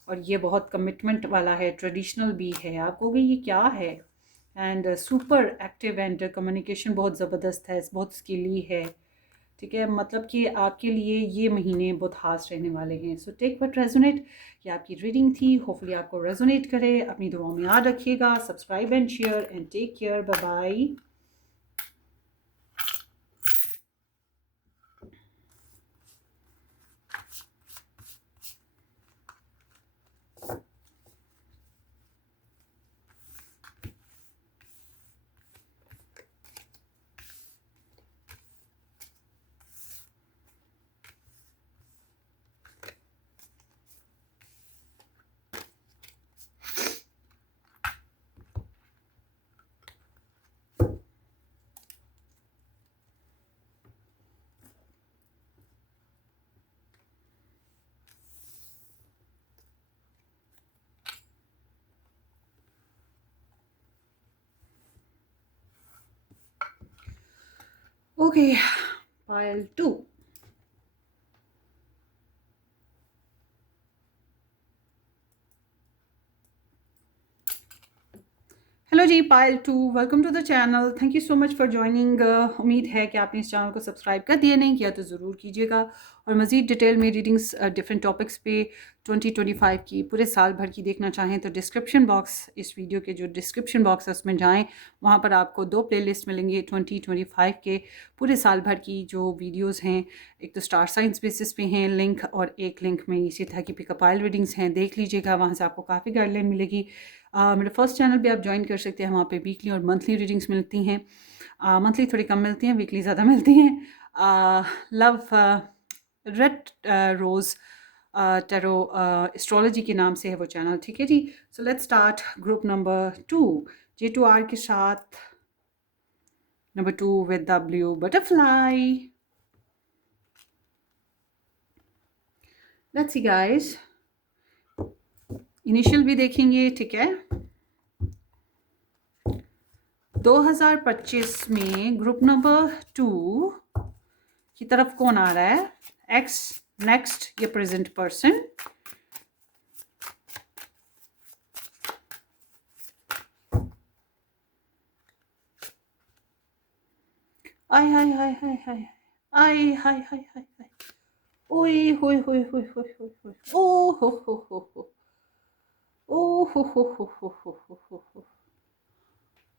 और ये बहुत कमिटमेंट वाला है, ट्रेडिशनल भी है। आप कहोगे ये क्या है, and super active and communication बहुत ज़बरदस्त है, बहुत स्किली है, ठीक है। मतलब कि आपके लिए ये महीने बहुत खास रहने वाले हैं। So take what resonate. ये आपकी रीडिंग थी, होपफुली आपको रेजोनेट करे। अपनी दुआओं में याद रखिएगा। Subscribe and share and take care. Bye bye. Okay, Payal 2। Hello जी, Payal 2, welcome to the channel. Thank you so much for joining. उम्मीद है कि आपने इस चैनल को सब्सक्राइब कर दिया, नहीं किया तो ज़रूर कीजिएगा। और मज़ीद डिटेल में रीडिंग्स डिफरेंट टॉपिक्स पे 2025 की पूरे साल भर की देखना चाहें तो डिस्क्रिप्शन बॉक्स, इस वीडियो के जो डिस्क्रिप्शन बॉक्स है उसमें जाएं। वहाँ पर आपको 2 प्लेलिस्ट मिलेंगे 2025 के पूरे साल भर की जो वीडियोज़ हैं। एक तो स्टार साइंस बेसिस पे हैं लिंक, और एक लिंक में इसी तरह की पिकअप आयल रीडिंग्स हैं, देख लीजिएगा। वहाँ से आपको काफ़ी गाइडलाइन मिलेगी। मेरे फर्स्ट चैनल भी आप ज्वाइन कर सकते हैं, वहाँ पे वीकली और मंथली रीडिंग्स मिलती हैं। मंथली थोड़ी कम मिलती हैं, वीकली ज़्यादा मिलती हैं। Love red rose tarot astrology के नाम से है वो चैनल, ठीक है जी। So let's start group number 2 J2R के साथ। Number 2 with the blue butterfly. Let's see guys, initial भी देखेंगे, ठीक है। 2025 में ग्रुप नंबर 2 की तरफ कौन आ रहा है? एक्स, नेक्स्ट या प्रेजेंट पर्सन? आय हाय हाय हाय हाय, आय हाय हाय हाय हाय, ओए होए होए होए होए होए होए, ओ हो, ओ हो।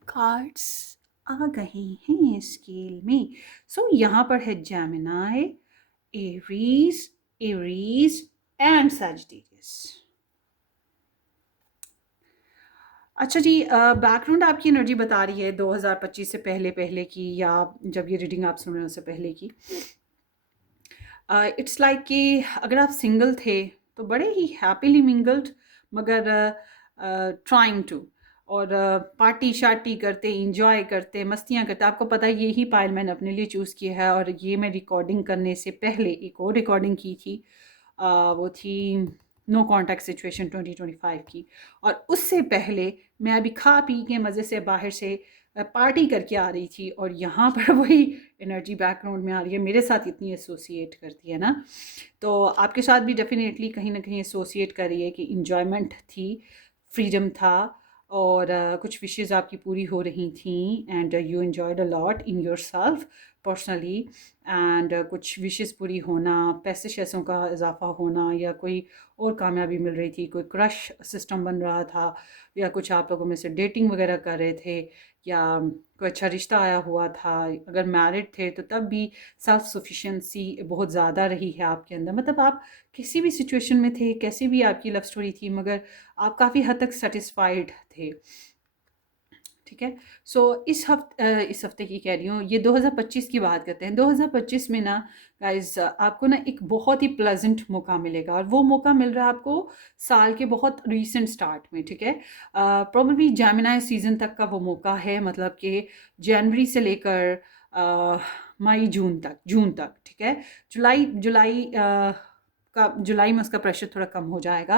कार्ड्स आ गए हैं स्केल में। सो यहाँ पर है Gemini, Aries, Aries and Sagittarius. अच्छा जी, बैकग्राउंड आपकी एनर्जी बता रही है 2025 से पहले पहले की, या जब ये रीडिंग आप सुन रहे हो उससे पहले की। इट्स लाइक कि अगर आप सिंगल थे तो बड़े ही हैप्पीली मिंगल्ड, मगर ट्राइंग टू, और पार्टी शार्टी करते, इंजॉय करते, मस्तियाँ करते। आपको पता है यही पायल मैंने अपने लिए चूज़ किया है, और ये मैं रिकॉर्डिंग करने से पहले एक और रिकॉर्डिंग की थी। वो थी नो कॉन्टैक्ट सिचुएशन 2025 की। और उससे पहले मैं अभी खा पी के मज़े से बाहर से पार्टी करके आ रही थी, और यहाँ पर वही एनर्जी बैकग्राउंड में आ रही है, मेरे साथ इतनी एसोसिएट करती है ना। तो आपके साथ भी डेफिनेटली कहीं ना कहीं एसोसिएट कर रही है कि इंजॉयमेंट थी, फ्रीडम था, और कुछ विशेज़ आपकी पूरी हो रही थी, and you enjoyed a lot in your self personally. And कुछ विशेज़ पूरी होना, पैसे शैसों का इजाफा होना, या कोई और कामयाबी मिल रही थी, कोई क्रश सिस्टम बन रहा था, या कुछ आप लोगों में से डेटिंग वगैरह कर रहे थे, या कोई अच्छा रिश्ता आया हुआ था, अगर मैरिड थे तो तब भी सेल्फ सफिशिएंसी बहुत ज़्यादा रही है आपके अंदर। मतलब आप किसी भी सिचुएशन में थे, कैसी भी आपकी लव स्टोरी थी, मगर आप काफ़ी हद तक सेटिस्फाइड थे। ठीक है। सो इस हफ्ते की कह रही हूँ, ये 2025 की बात करते हैं। 2025 में ना गाइज आपको ना एक बहुत ही प्लेजेंट मौका मिलेगा, और वो मौका मिल रहा है आपको साल के बहुत रीसेंट स्टार्ट में। ठीक है। प्रोबेबली जेमिनाई सीजन तक का वो मौका है, मतलब कि जनवरी से लेकर मई जून तक। ठीक है। जुलाई जुलाई जुलाई में उसका प्रेशर थोड़ा कम हो जाएगा।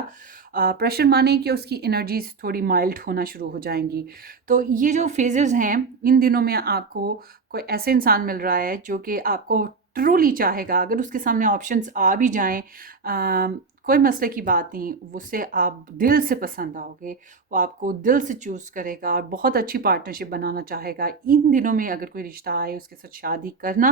प्रेशर माने कि उसकी एनर्जीज थोड़ी माइल्ड होना शुरू हो जाएंगी। तो ये जो फेजेस हैं, इन दिनों में आपको कोई ऐसा इंसान मिल रहा है जो कि आपको ट्रूली चाहेगा। अगर उसके सामने ऑप्शंस आ भी जाएं, कोई मसले की बात नहीं, उससे आप दिल से पसंद आओगे, वो आपको दिल से चूज़ करेगा, और बहुत अच्छी पार्टनरशिप बनाना चाहेगा। इन दिनों में अगर कोई रिश्ता आए, उसके साथ शादी करना,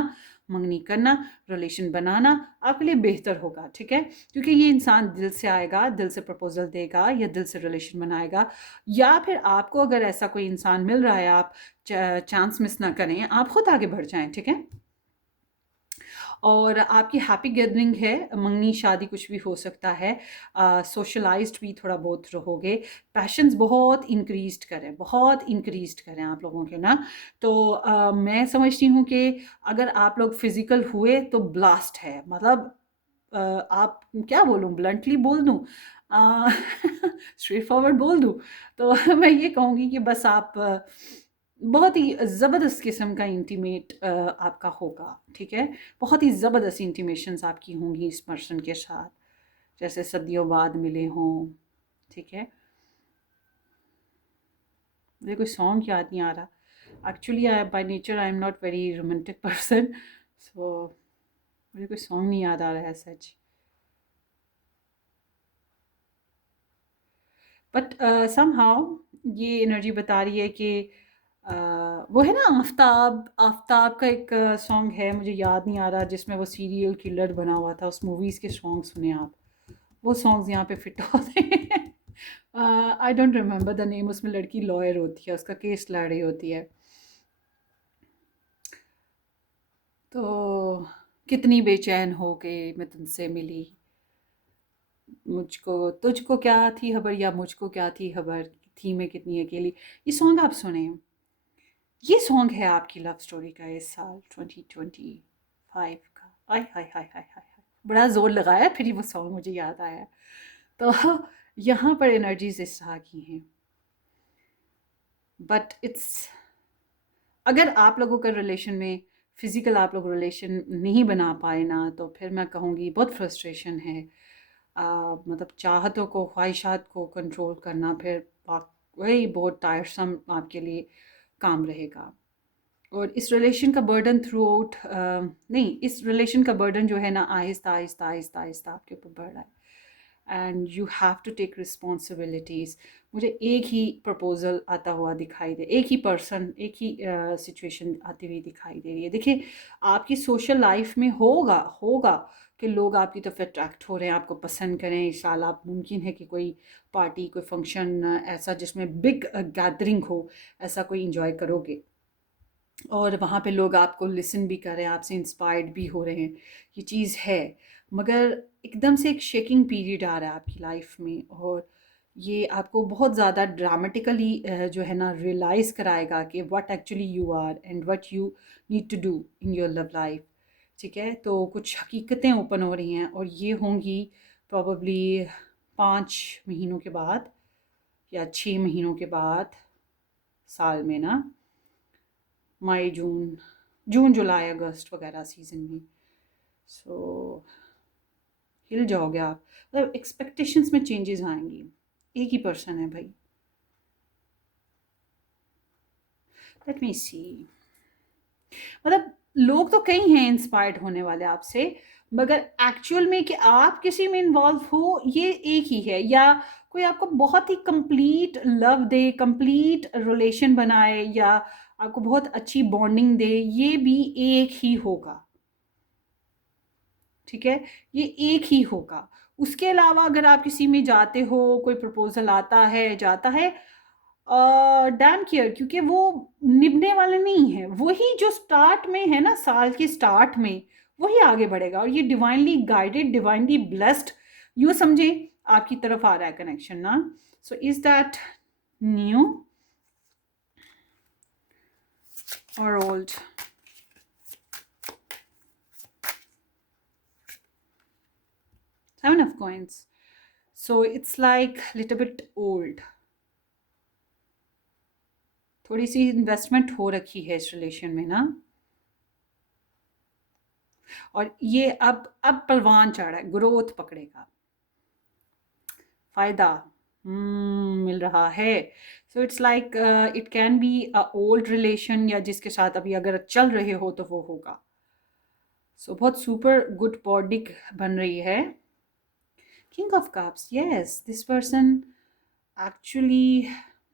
मंगनी करना, रिलेशन बनाना आपके लिए बेहतर होगा। ठीक है। क्योंकि ये इंसान दिल से आएगा, दिल से प्रपोजल देगा, या दिल से रिलेशन बनाएगा। या फिर आपको अगर ऐसा कोई इंसान मिल रहा है, आप चांस मिस ना करें, आप खुद आगे बढ़ जाएं। ठीक है। और आपकी हैप्पी गैदरिंग है, मंगनी शादी कुछ भी हो सकता है। सोशलाइज्ड भी थोड़ा बहुत रहोगे। पैशंस बहुत इंक्रीज्ड करें आप लोगों के ना। तो मैं समझती हूँ कि अगर आप लोग फिजिकल हुए तो ब्लास्ट है, मतलब आप क्या बोलूँ, ब्लंटली बोल दूँ, स्ट्रेट फॉरवर्ड बोल दूँ, तो मैं ये कहूँगी कि बस आप बहुत ही ज़बरदस्त किस्म का इंटीमेट आपका होगा। ठीक है। बहुत ही ज़बरदस्त इंटीमेशंस आपकी होंगी इस पर्सन के साथ, जैसे सदियों बाद मिले हों। ठीक है। मुझे कोई सॉन्ग याद नहीं आ रहा actually. I by nature I am not very romantic person, so मुझे कोई सॉन्ग नहीं याद आ रहा है सच। बट समहाउ ये एनर्जी बता रही है कि वो है ना, आफ्ताब आफ्ताब का एक सॉन्ग है, मुझे याद नहीं आ रहा, जिसमें वो सीरियल किलर बना हुआ था। उस मूवीज़ के सॉन्ग सुने आप, वो सॉन्ग्स यहाँ पे फिट होते हैं। I don't remember the name. उसमें लड़की लॉयर होती है, उसका केस लड़ रही होती है। तो कितनी बेचैन हो के मैं तुमसे मिली, मुझको तुझको क्या थी खबर, या मुझको क्या थी खबर, थी मैं कितनी अकेली। ये सॉन्ग आप सुने, ये सॉन्ग है आपकी लव स्टोरी का इस साल 2025 का। आय हाय हाय हाय हाय हाय, बड़ा जोर लगाया फिर ही वो सॉन्ग मुझे याद आया। तो यहाँ पर एनर्जीज इस तरह की हैं। बट इट्स, अगर आप लोगों का रिलेशन में फिजिकल आप लोग रिलेशन नहीं बना पाए ना, तो फिर मैं कहूँगी बहुत फ्रस्ट्रेशन है। मतलब चाहतों को, ख्वाहिशात को कंट्रोल करना फिर वही बहुत टायरसम आपके लिए काम रहेगा। और इस रिलेशन का बर्डन थ्रू आउट नहीं, इस रिलेशन का बर्डन जो है ना, आहिस्ता आहिस्ता आहिस्ता आहिस्ता आपके ऊपर बढ़ रहा है, and you have to take responsibilities. मुझे एक ही प्रपोज़ल आता हुआ दिखाई दे, एक ही पर्सन, एक ही सिचुएशन आती हुई दिखाई दे रही है। देखिए, आपकी सोशल लाइफ में होगा होगा कि लोग आपकी तरफ अट्रैक्ट हो रहे हैं, आपको पसंद करें। इस साल आप, मुमकिन है कि कोई पार्टी, कोई फंक्शन ऐसा जिसमें बिग गैदरिंग हो, ऐसा कोई इंजॉय करोगे, और वहाँ पे लोग आपको लिसन भी कर रहे हैं, आपसे इंस्पायर्ड भी हो रहे हैं, ये चीज़ है। मगर एकदम से एक शेकिंग पीरियड आ रहा है आपकी लाइफ में, और ये आपको बहुत ज़्यादा ड्रामेटिकली जो है ना रियलाइज़ कराएगा कि what actually you are and what you need to do in your love life. ठीक है। तो कुछ हकीकतें ओपन हो रही हैं, और ये होंगी प्रॉबली 5 महीनों के बाद, या 6 महीनों के बाद, साल में ना, मई जून, जून जुलाई अगस्त वगैरह सीज़न में। सो हिल जाओगे आप, मतलब एक्सपेक्टेशंस में चेंजेस आएंगी। एक ही पर्सन है भाई। लेट मी सी, मतलब लोग तो कई हैं इंस्पायर्ड होने वाले आपसे, मगर एक्चुअल में कि आप किसी में इन्वॉल्व हो ये एक ही है, या कोई आपको बहुत ही complete love they, complete relation बनाए, या आपको बहुत अच्छी बॉन्डिंग दे, ये भी एक ही होगा। ठीक है, ये एक ही होगा। उसके अलावा अगर आप किसी में जाते हो, कोई प्रपोजल आता है जाता है, डैम केयर, क्योंकि वो निभने वाले नहीं है। वही जो स्टार्ट में है ना, साल के स्टार्ट में वही आगे बढ़ेगा, और ये डिवाइनली गाइडेड, डिवाइनली ब्लेस्ड, यूँ समझे आपकी तरफ आ रहा है कनेक्शन ना। सो इज दैट न्यू और old? Seven of coins. So it's like little bit old. थोड़ी सी इन्वेस्टमेंट हो रखी है इस रिलेशन में ना, और ये अब पलवान चढ़ रहा है, ग्रोथ पकड़ेगा, फायदा मिल रहा है। So it's like it can be a old relation, या जिसके साथ अभी अगर चल रहे हो तो वो होगा। सो बहुत सुपर गुड बॉन्डिंग बन रही है। King of cups, yes this person actually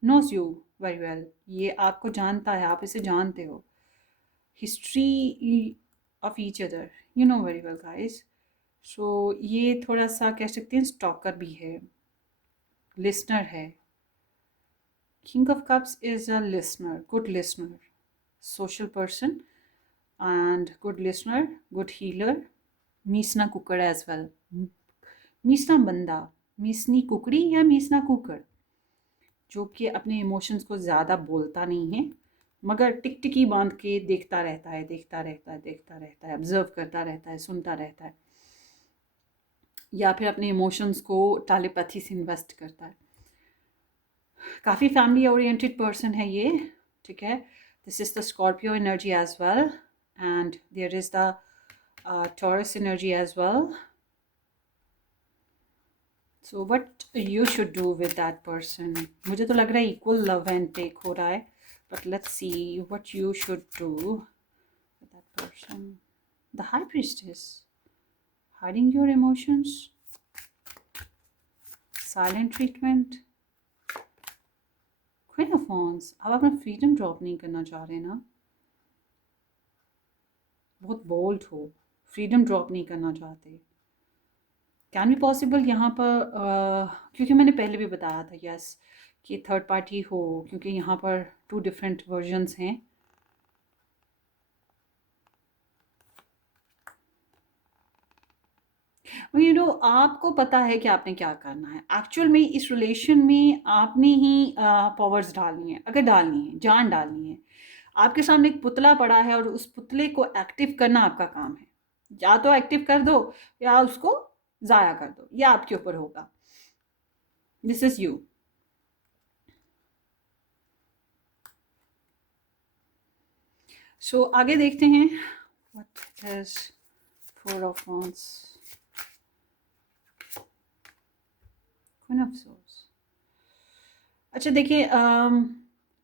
knows you very well. ये आपको जानता है, आप इसे जानते हो। History of each other, you know very well guys. So ये थोड़ा सा कह सकते हैं स्टॉकर भी है, लिसनर है। King of cups is a listener, good listener, social person, and good listener, good healer, मीसना कुकड़ as well, मीसना बंदा, मीसनी कुकड़ी या मीसना कुकड़, जो कि अपने इमोशंस को ज़्यादा बोलता नहीं है, मगर टिकटिकी बांध के देखता रहता है, देखता रहता है, देखता रहता है, ऑब्जर्व करता रहता है, सुनता रहता है, या फिर अपने इमोशंस को टेलीपैथी से इन्वेस्ट करता है। काफ़ी फैमिली ओरिएंटेड पर्सन है ये। ठीक है, this is the Scorpio energy as well, and there is the Taurus energy as well. So what you should do with that person? मुझे तो लग रहा है इक्वल लव एंड टेक हो रहा है, but let's see what you should do with that person. The high priestess, hiding your emotions, silent treatment, queen of wands. अब अपना फ्रीडम ड्रॉप नहीं करना चाह रहे ना, बहुत बोल्ड हो, फ्रीडम ड्रॉप नहीं करना चाहते। कैन बी पॉसिबल यहाँ पर क्योंकि मैंने पहले भी बताया था यस कि थर्ड पार्टी हो, क्योंकि यहाँ पर टू डिफरेंट वर्जन्स हैं। यू नो आपको पता है कि आपने क्या करना है। एक्चुअल में इस रिलेशन में आपने ही पावर्स डालनी है, अगर डालनी है, जान डालनी है। आपके सामने एक पुतला पड़ा है और उस पुतले को एक्टिव करना आपका काम है। या तो एक्टिव कर दो या उसको ज़ाया कर दो, या आपके ऊपर होगा। This is you. सो आगे देखते हैं what is four of wands, queen of source. अच्छा देखिए,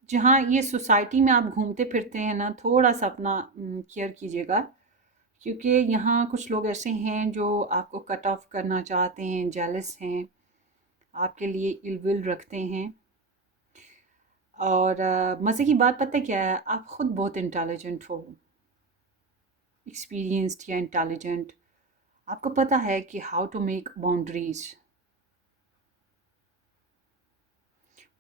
जहाँ ये सोसाइटी में आप घूमते फिरते हैं ना, थोड़ा सा अपना केयर कीजिएगा, क्योंकि यहाँ कुछ लोग ऐसे हैं जो आपको कट ऑफ करना चाहते हैं, जेलस हैं, आपके लिए इलविल रखते हैं। और मज़े की बात पता है क्या है, आप ख़ुद बहुत इंटेलिजेंट हो, एक्सपीरियंस्ड या इंटेलिजेंट। आपको पता है कि हाउ टू मेक बाउंड्रीज,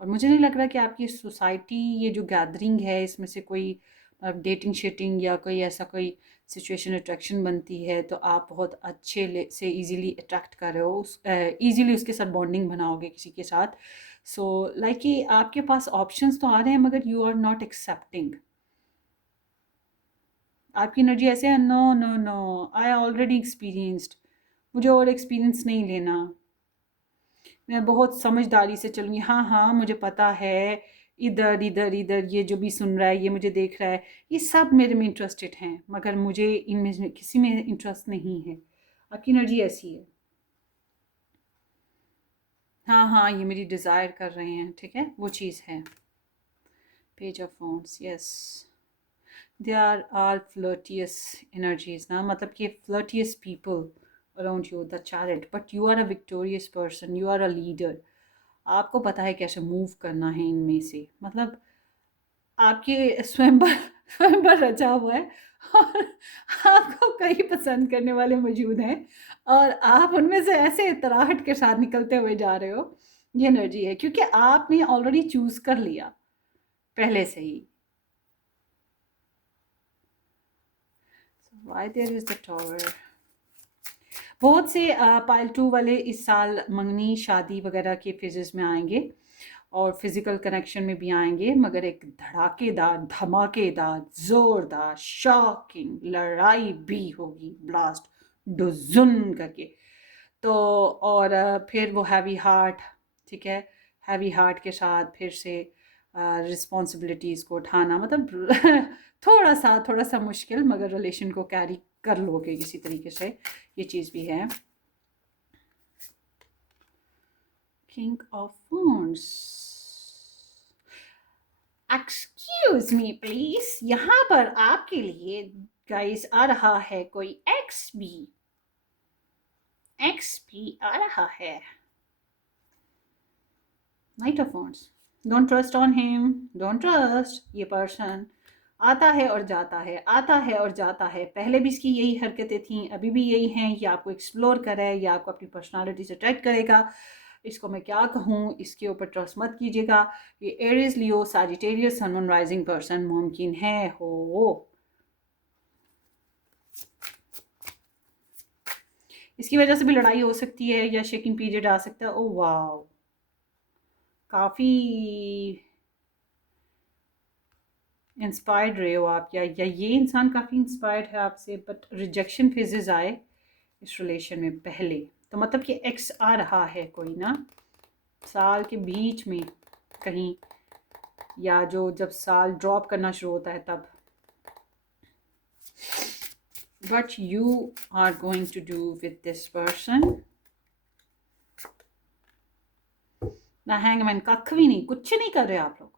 और मुझे नहीं लग रहा कि आपकी सोसाइटी, ये जो गैदरिंग है, इसमें से कोई डेटिंग शेटिंग या कोई ऐसा कोई सिचुएशन अट्रैक्शन बनती है तो आप बहुत अच्छे से इजीली अट्रैक्ट कर रहे हो, उस इजीली उसके साथ बॉन्डिंग बनाओगे किसी के साथ। सो लाइक कि आपके पास ऑप्शंस तो आ रहे हैं, मगर यू आर नॉट एक्सेप्टिंग। आपकी एनर्जी ऐसे है, no no no, I already experienced, मुझे और एक्सपीरियंस नहीं लेना, मैं बहुत समझदारी से चलूँगी। हाँ हाँ मुझे पता है इधर इधर इधर, ये जो भी सुन रहा है, ये मुझे देख रहा है, ये सब मेरे में इंटरेस्टेड हैं, मगर मुझे इनमें से किसी में इंटरेस्ट नहीं है। आपकी एनर्जी ऐसी है। हाँ हाँ, ये मेरी डिज़ायर कर रहे हैं, ठीक है, वो चीज़ है। Page of wands, yes, they are all flirtious energies ना, मतलब कि flirtious people around you, the chariot, but you are a victorious person, you are a leader। आपको पता है कैसे मूव करना है इनमें से, मतलब आपके स्वयंवर रचा हुआ है, और आपको कई पसंद करने वाले मौजूद हैं, और आप उनमें से ऐसे इतराहट के साथ निकलते हुए जा रहे हो। ये एनर्जी है क्योंकि आपने ऑलरेडी चूज कर लिया पहले से ही। Why there is the tower. बहुत से पाइल 2 वाले इस साल मंगनी शादी वगैरह के फेजेस में आएंगे और फिजिकल कनेक्शन में भी आएंगे, मगर एक धड़ाकेदार धमाकेदार जोरदार शॉकिंग लड़ाई भी होगी, ब्लास्ट डुजुन करके। तो और फिर वो हैवी हार्ट, ठीक है, हैवी हार्ट के साथ फिर से रिस्पॉन्सिबिलिटीज़ को उठाना, मतलब थोड़ा सा मुश्किल, मगर रिलेशन को कैरी कर लोगे किसी तरीके से, ये चीज़ भी है। King of wands, excuse me please, यहाँ पर आपके लिए गाइस आ रहा है कोई एक्स भी आ रहा है। Night of wands, don't trust on him, don't trust. ये पर्सन आता है और जाता है, आता है और जाता है, पहले भी इसकी यही हरकतें थी, अभी भी यही हैं। ये आपको एक्सप्लोर करे, ये आपको अपनी पर्सनालिटी से अट्रैक्ट करेगा। इसको मैं क्या कहूँ, इसके ऊपर ट्रस्ट मत कीजिएगा। ये Aries, Leo, Sagittarius, sun moon rising person मुमकिन है हो। इसकी वजह से भी लड़ाई हो सकती है या शेकिंग पीरियड आ सकता है। ओ वाह, काफ़ी इंस्पायर्ड रहे हो आप, या ये इंसान काफ़ी इंस्पायर्ड है आपसे, बट रिजेक्शन फेजेस आए इस रिलेशन में पहले। तो मतलब कि एक्स आ रहा है कोई ना, साल के बीच में कहीं, या जो जब साल ड्रॉप करना शुरू होता है तब। What you are going to do with this person? ना हैंगमैन, कख भी नहीं, कुछ नहीं कर रहे आप लोग।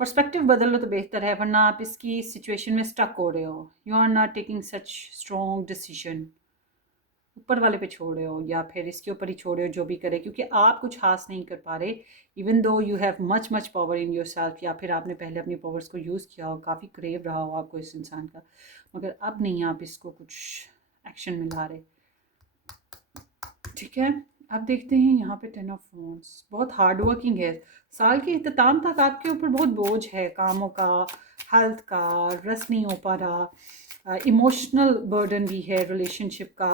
पर्सपेक्टिव बदल लो तो बेहतर है, वरना आप इसकी सिचुएशन में स्टक हो रहे हो। You are not taking such strong decision, ऊपर वाले पे छोड़ रहे हो या फिर इसके ऊपर ही छोड़ रहे हो, जो भी करे, क्योंकि आप कुछ हासिल नहीं कर पा रहे। Even though you have much power in your self, या फिर आपने पहले अपनी पावर्स को यूज़ किया हो, काफ़ी क्रेव रहा हो आपको इस इंसान का, मगर अब नहीं आप इसको कुछ एक्शन में ला रहे, ठीक है। अब देखते हैं यहाँ पे 10 ऑफ wands, बहुत हार्ड वर्किंग है। साल के इख्तिताम तक आपके ऊपर बहुत बोझ है, कामों का, हेल्थ का, रेस्ट नहीं हो पा रहा, इमोशनल बर्डन भी है रिलेशनशिप का।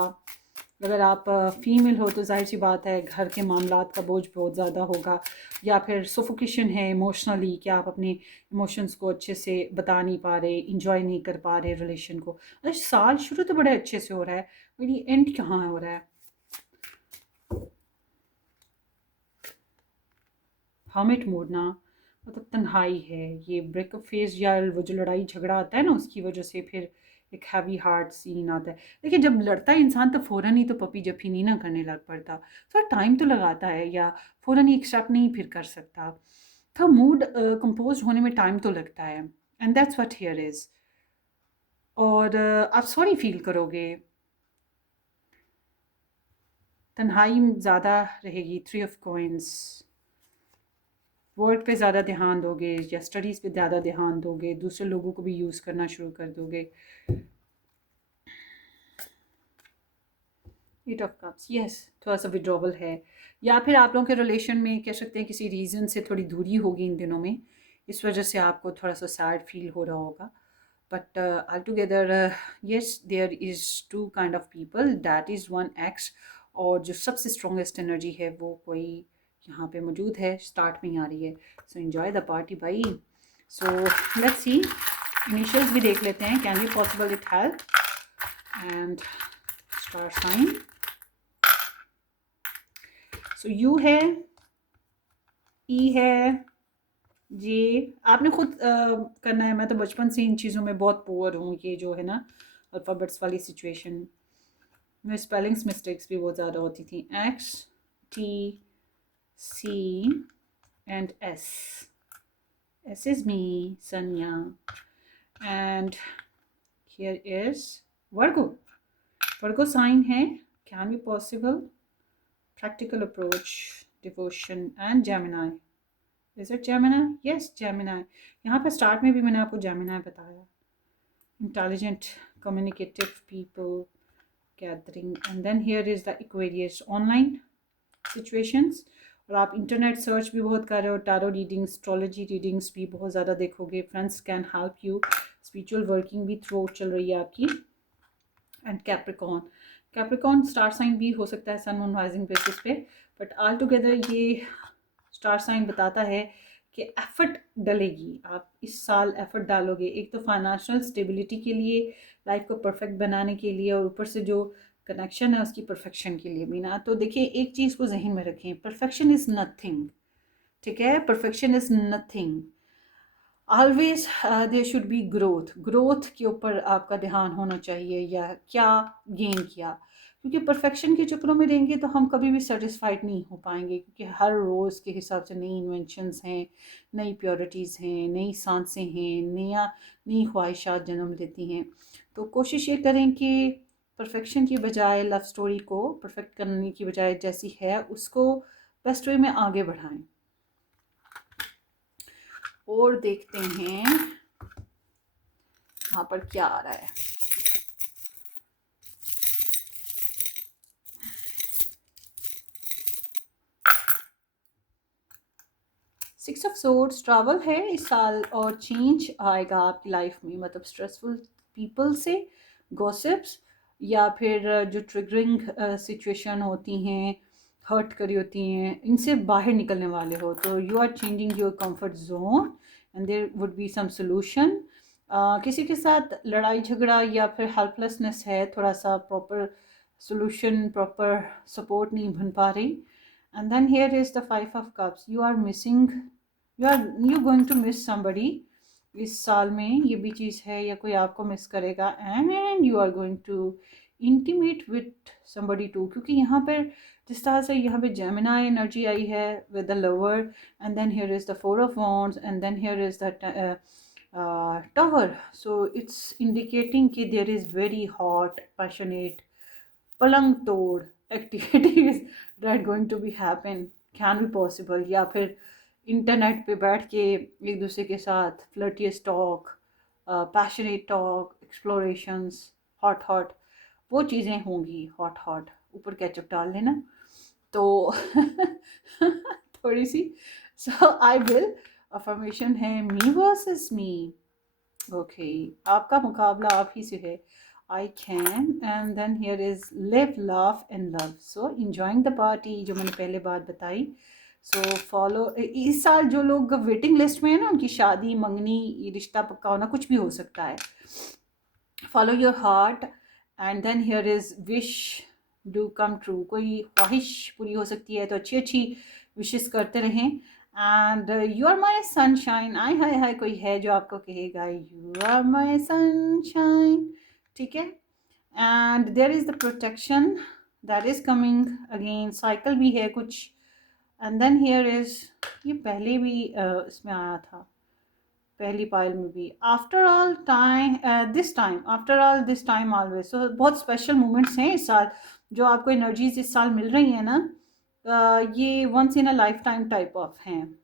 अगर आप फीमेल हो तो जाहिर सी बात है घर के मामलात का बोझ बहुत ज़्यादा होगा, या फिर सफोकेशन है इमोशनली, कि आप अपने इमोशंस को अच्छे से बता नहीं पा रहे, इंजॉय नहीं कर पा रहे रिलेशन को। अच्छा, साल शुरू तो बड़े अच्छे से हो रहा है, मेरी एंड कहाँ हो रहा है। हर्मिट मोड ना, मतलब तन्हाई है, ये ब्रेकअप फेज या वो जो लड़ाई झगड़ा आता है ना, उसकी वजह से फिर एक हैवी हार्ट सीन आता है। देखिए, जब लड़ता है इंसान तो फ़ौरन ही तो पपी जप्पी नहीं ना करने लग पड़ता, थोड़ा टाइम तो लगाता है, या फ़ौरन ही एक्सेप्ट नहीं फिर कर सकता, तो मूड कंपोज होने में टाइम तो लगता है। And that's what here is. और आप सॉरी फील करोगे, तन्हाई ज़्यादा रहेगी। 3 ऑफ कॉइंस, वर्क पे ज़्यादा ध्यान दोगे या स्टडीज़ पे ज़्यादा ध्यान दोगे, दूसरे लोगों को भी यूज़ करना शुरू कर दोगे। 8 ऑफ कप्स, यस, थोड़ा सा विड्रॉवल है, या फिर आप लोगों के रिलेशन में कह सकते हैं किसी रीज़न से थोड़ी दूरी होगी इन दिनों में, इस वजह से आपको थोड़ा सा सैड फील हो रहा होगा। But altogether yes, there is 2 kind of people, that is 1 ex, और जो सबसे स्ट्रॉन्गेस्ट एनर्जी है वो कोई यहाँ पे मौजूद है, स्टार्ट में ही आ रही है। सो एंजॉय द पार्टी भाई। सो लेट्स सी, इनिशियल्स भी देख लेते हैं, can be possible it help, and star sign. So you है, ई है, जी, आपने खुद करना है। मैं तो बचपन से इन चीज़ों में बहुत पुअर हूँ, ये जो है ना अल्फ़ाबेट्स वाली सिचुएशन में स्पेलिंग्स मिस्टेक्स भी बहुत ज़्यादा होती थी। X, T, C and S. S is me, Sanya. And here is Virgo. Virgo sign है can be possible, practical approach, devotion and Gemini. Is it Gemini? Yes, Gemini. यहाँ पर स्टार्ट में भी मैंने आपको जेमिनाई बताया। Intelligent, communicative people, gathering. And then here is the Aquarius, online situations. और आप इंटरनेट सर्च भी बहुत कर रहे हो, टारो रीडिंग्स, एस्ट्रोलॉजी रीडिंग्स भी बहुत ज़्यादा देखोगे। Friends can help you, spiritual working भी थ्रू चल रही है आपकी। And Capricorn, Capricorn star sign भी हो सकता है सन मून राइजिंग बेसिस पे, बट ऑल टुगेदर ये स्टार साइन बताता है कि एफर्ट डलेगी, आप इस साल एफर्ट डालोगे। एक तो फाइनेंशियल स्टेबिलिटी के लिए, लाइफ को परफेक्ट बनाने के लिए, और ऊपर से जो कनेक्शन है उसकी परफेक्शन के लिए भी ना। तो देखिए, एक चीज़ को जहन में रखें, परफेक्शन इज़ नथिंग। ठीक है, perfection is nothing. Always there should be growth. Growth के ऊपर आपका ध्यान होना चाहिए, या क्या गेन किया। क्योंकि परफेक्शन के चक्रों में रहेंगे तो हम कभी भी सेटिस्फाइड नहीं हो पाएंगे, क्योंकि हर रोज़ के हिसाब से नई इन्वेंशंस हैं, नई प्योरिटीज़ हैं, नई सांसें हैं, नई ख्वाहिशात जन्म लेती हैं। तो कोशिश ये करें कि परफेक्शन की बजाय, लव स्टोरी को परफेक्ट करने की बजाय जैसी है उसको बेस्ट वे में आगे बढ़ाएं। और देखते हैं यहाँ पर क्या आ रहा है। सिक्स ऑफ सोर्ड्स, ट्रैवल है इस साल, और चेंज आएगा आपकी लाइफ में। मतलब स्ट्रेसफुल पीपल से गॉसिप्स, या फिर जो ट्रिगरिंग सिचुएशन होती हैं, हर्ट करी होती हैं, इनसे बाहर निकलने वाले हो। तो you are changing your comfort zone and there would be some solution. किसी के साथ लड़ाई झगड़ा या फिर हेल्पलेसनेस है, थोड़ा सा प्रॉपर सोल्यूशन, प्रॉपर सपोर्ट नहीं बन पा रही। And then here is the five of cups, you are missing, you going to miss somebody इस साल में, ये भी चीज़ है, या कोई आपको मिस करेगा। And you are going to intimate with somebody too, क्योंकि यहाँ पर जिस तरह से यहाँ पे जेमिनाई एनर्जी आई है with the lover, and then here is the four of wands, and then here is the tower. So it's indicating कि there is very hot passionate पलंग तोड़ activities that going to be happen, can be possible. या फिर internet पे बैठ के एक दूसरे के साथ flirtatious talk, passionate talk, explorations, hot hot, वो चीज़ें होंगी। हॉट हॉट, ऊपर केचप डाल लेना तो थोड़ी सी। सो आई विल, अफर्मेशन है मी वर्सेस मी। ओके, आपका मुकाबला आप ही से है। I can, and then here is live, laugh and love. So enjoying the party, जो मैंने पहले बात बताई। So follow, इस साल जो लोग वेटिंग लिस्ट में है ना, उनकी शादी, मंगनी, रिश्ता पक्का होना, कुछ भी हो सकता है। Follow your heart, and then here is wish do come true। कोई ख्वाहिश पूरी हो सकती है, तो अच्छी अच्छी विशेस करते रहें। And you are my sunshine, आय हाय हाय, कोई है जो आपको कहेगा यू आर माई सनशाइन। ठीक है, and there is the protection that is coming again, cycle भी है कुछ। एंड देन हियर इज़, ये पहले भी इसमें आया था, पहली पायल में भी, after all time this time, after all this time always. So बहुत स्पेशल मोमेंट्स हैं इस साल, जो आपको एनर्जीज इस साल मिल रही हैं ना, ये once in a lifetime type of हैं।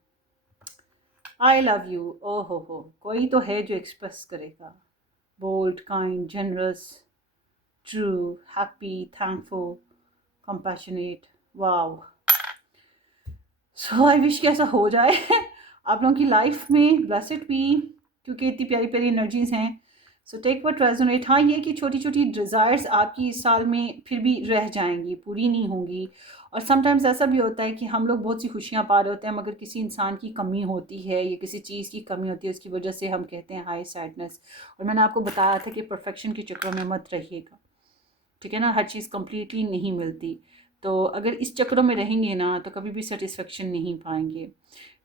आई लव यू, ओ हो, कोई तो है जो एक्सप्रेस करेगा। Bold, kind, generous, true, happy, thankful, compassionate. Wow, so I wish कि ऐसा हो जाए आप लोगों की लाइफ में, ब्लेसिड भी, क्योंकि इतनी प्यारी प्यारी एनर्जीज हैं। So take what resonate. हाँ, ये कि छोटी छोटी डिज़ायर्स आपकी इस साल में फिर भी रह जाएंगी, पूरी नहीं होंगी। और समटाइम्स ऐसा भी होता है कि हम लोग बहुत सी खुशियाँ पा रहे होते हैं, मगर किसी इंसान की कमी होती है या किसी चीज़ की कमी होती है, उसकी वजह से हम कहते हैं हाई सैडनेस। और मैंने आपको बताया था कि परफेक्शन के चक्रों में मत रहिएगा। ठीक है ना, हर चीज़ कम्प्लीटली नहीं मिलती। तो अगर इस चक्रों में रहेंगे ना, तो कभी भी सेटिस्फेक्शन नहीं पाएंगे।